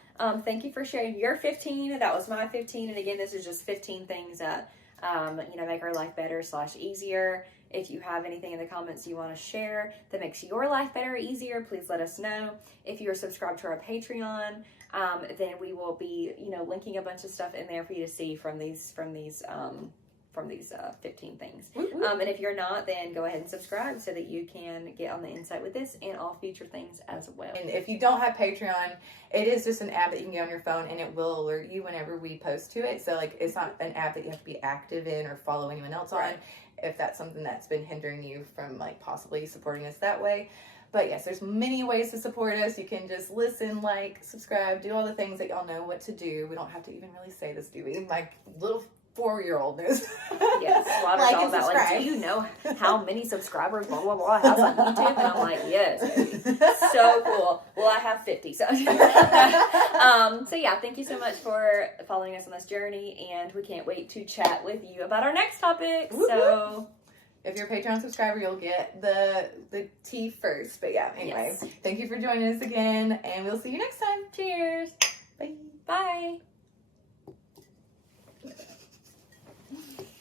Thank you for sharing your 15. That was my 15. And again, this is just 15 things that, make our life better / easier. If you have anything in the comments you want to share that makes your life better or easier, please let us know. If you are subscribed to our Patreon, then we will be, linking a bunch of stuff in there for you to see from these from these 15 things. Woo, woo. And if you're not, then go ahead and subscribe so that you can get on the inside with this and all future things as well. And if you don't have Patreon, it is just an app that you can get on your phone, and it will alert you whenever we post to it. So, like, it's not an app that you have to be active in or follow anyone else on, if that's something that's been hindering you from, like, possibly supporting us that way. But yes, there's many ways to support us. You can just listen, like, subscribe, do all the things that y'all know what to do. We don't have to even really say this, do we? My little 4-year-old knows. Yes, Slaughter's like all about, like, do you know how many subscribers blah blah blah has on YouTube? And I'm like, yes, baby. So cool. Well, I have 50, so so yeah, thank you so much for following us on this journey, and we can't wait to chat with you about our next topic. So if you're a Patreon subscriber, you'll get the tea first. But yeah, anyway, Thank you for joining us again, and we'll see you next time. Cheers. Bye. Bye.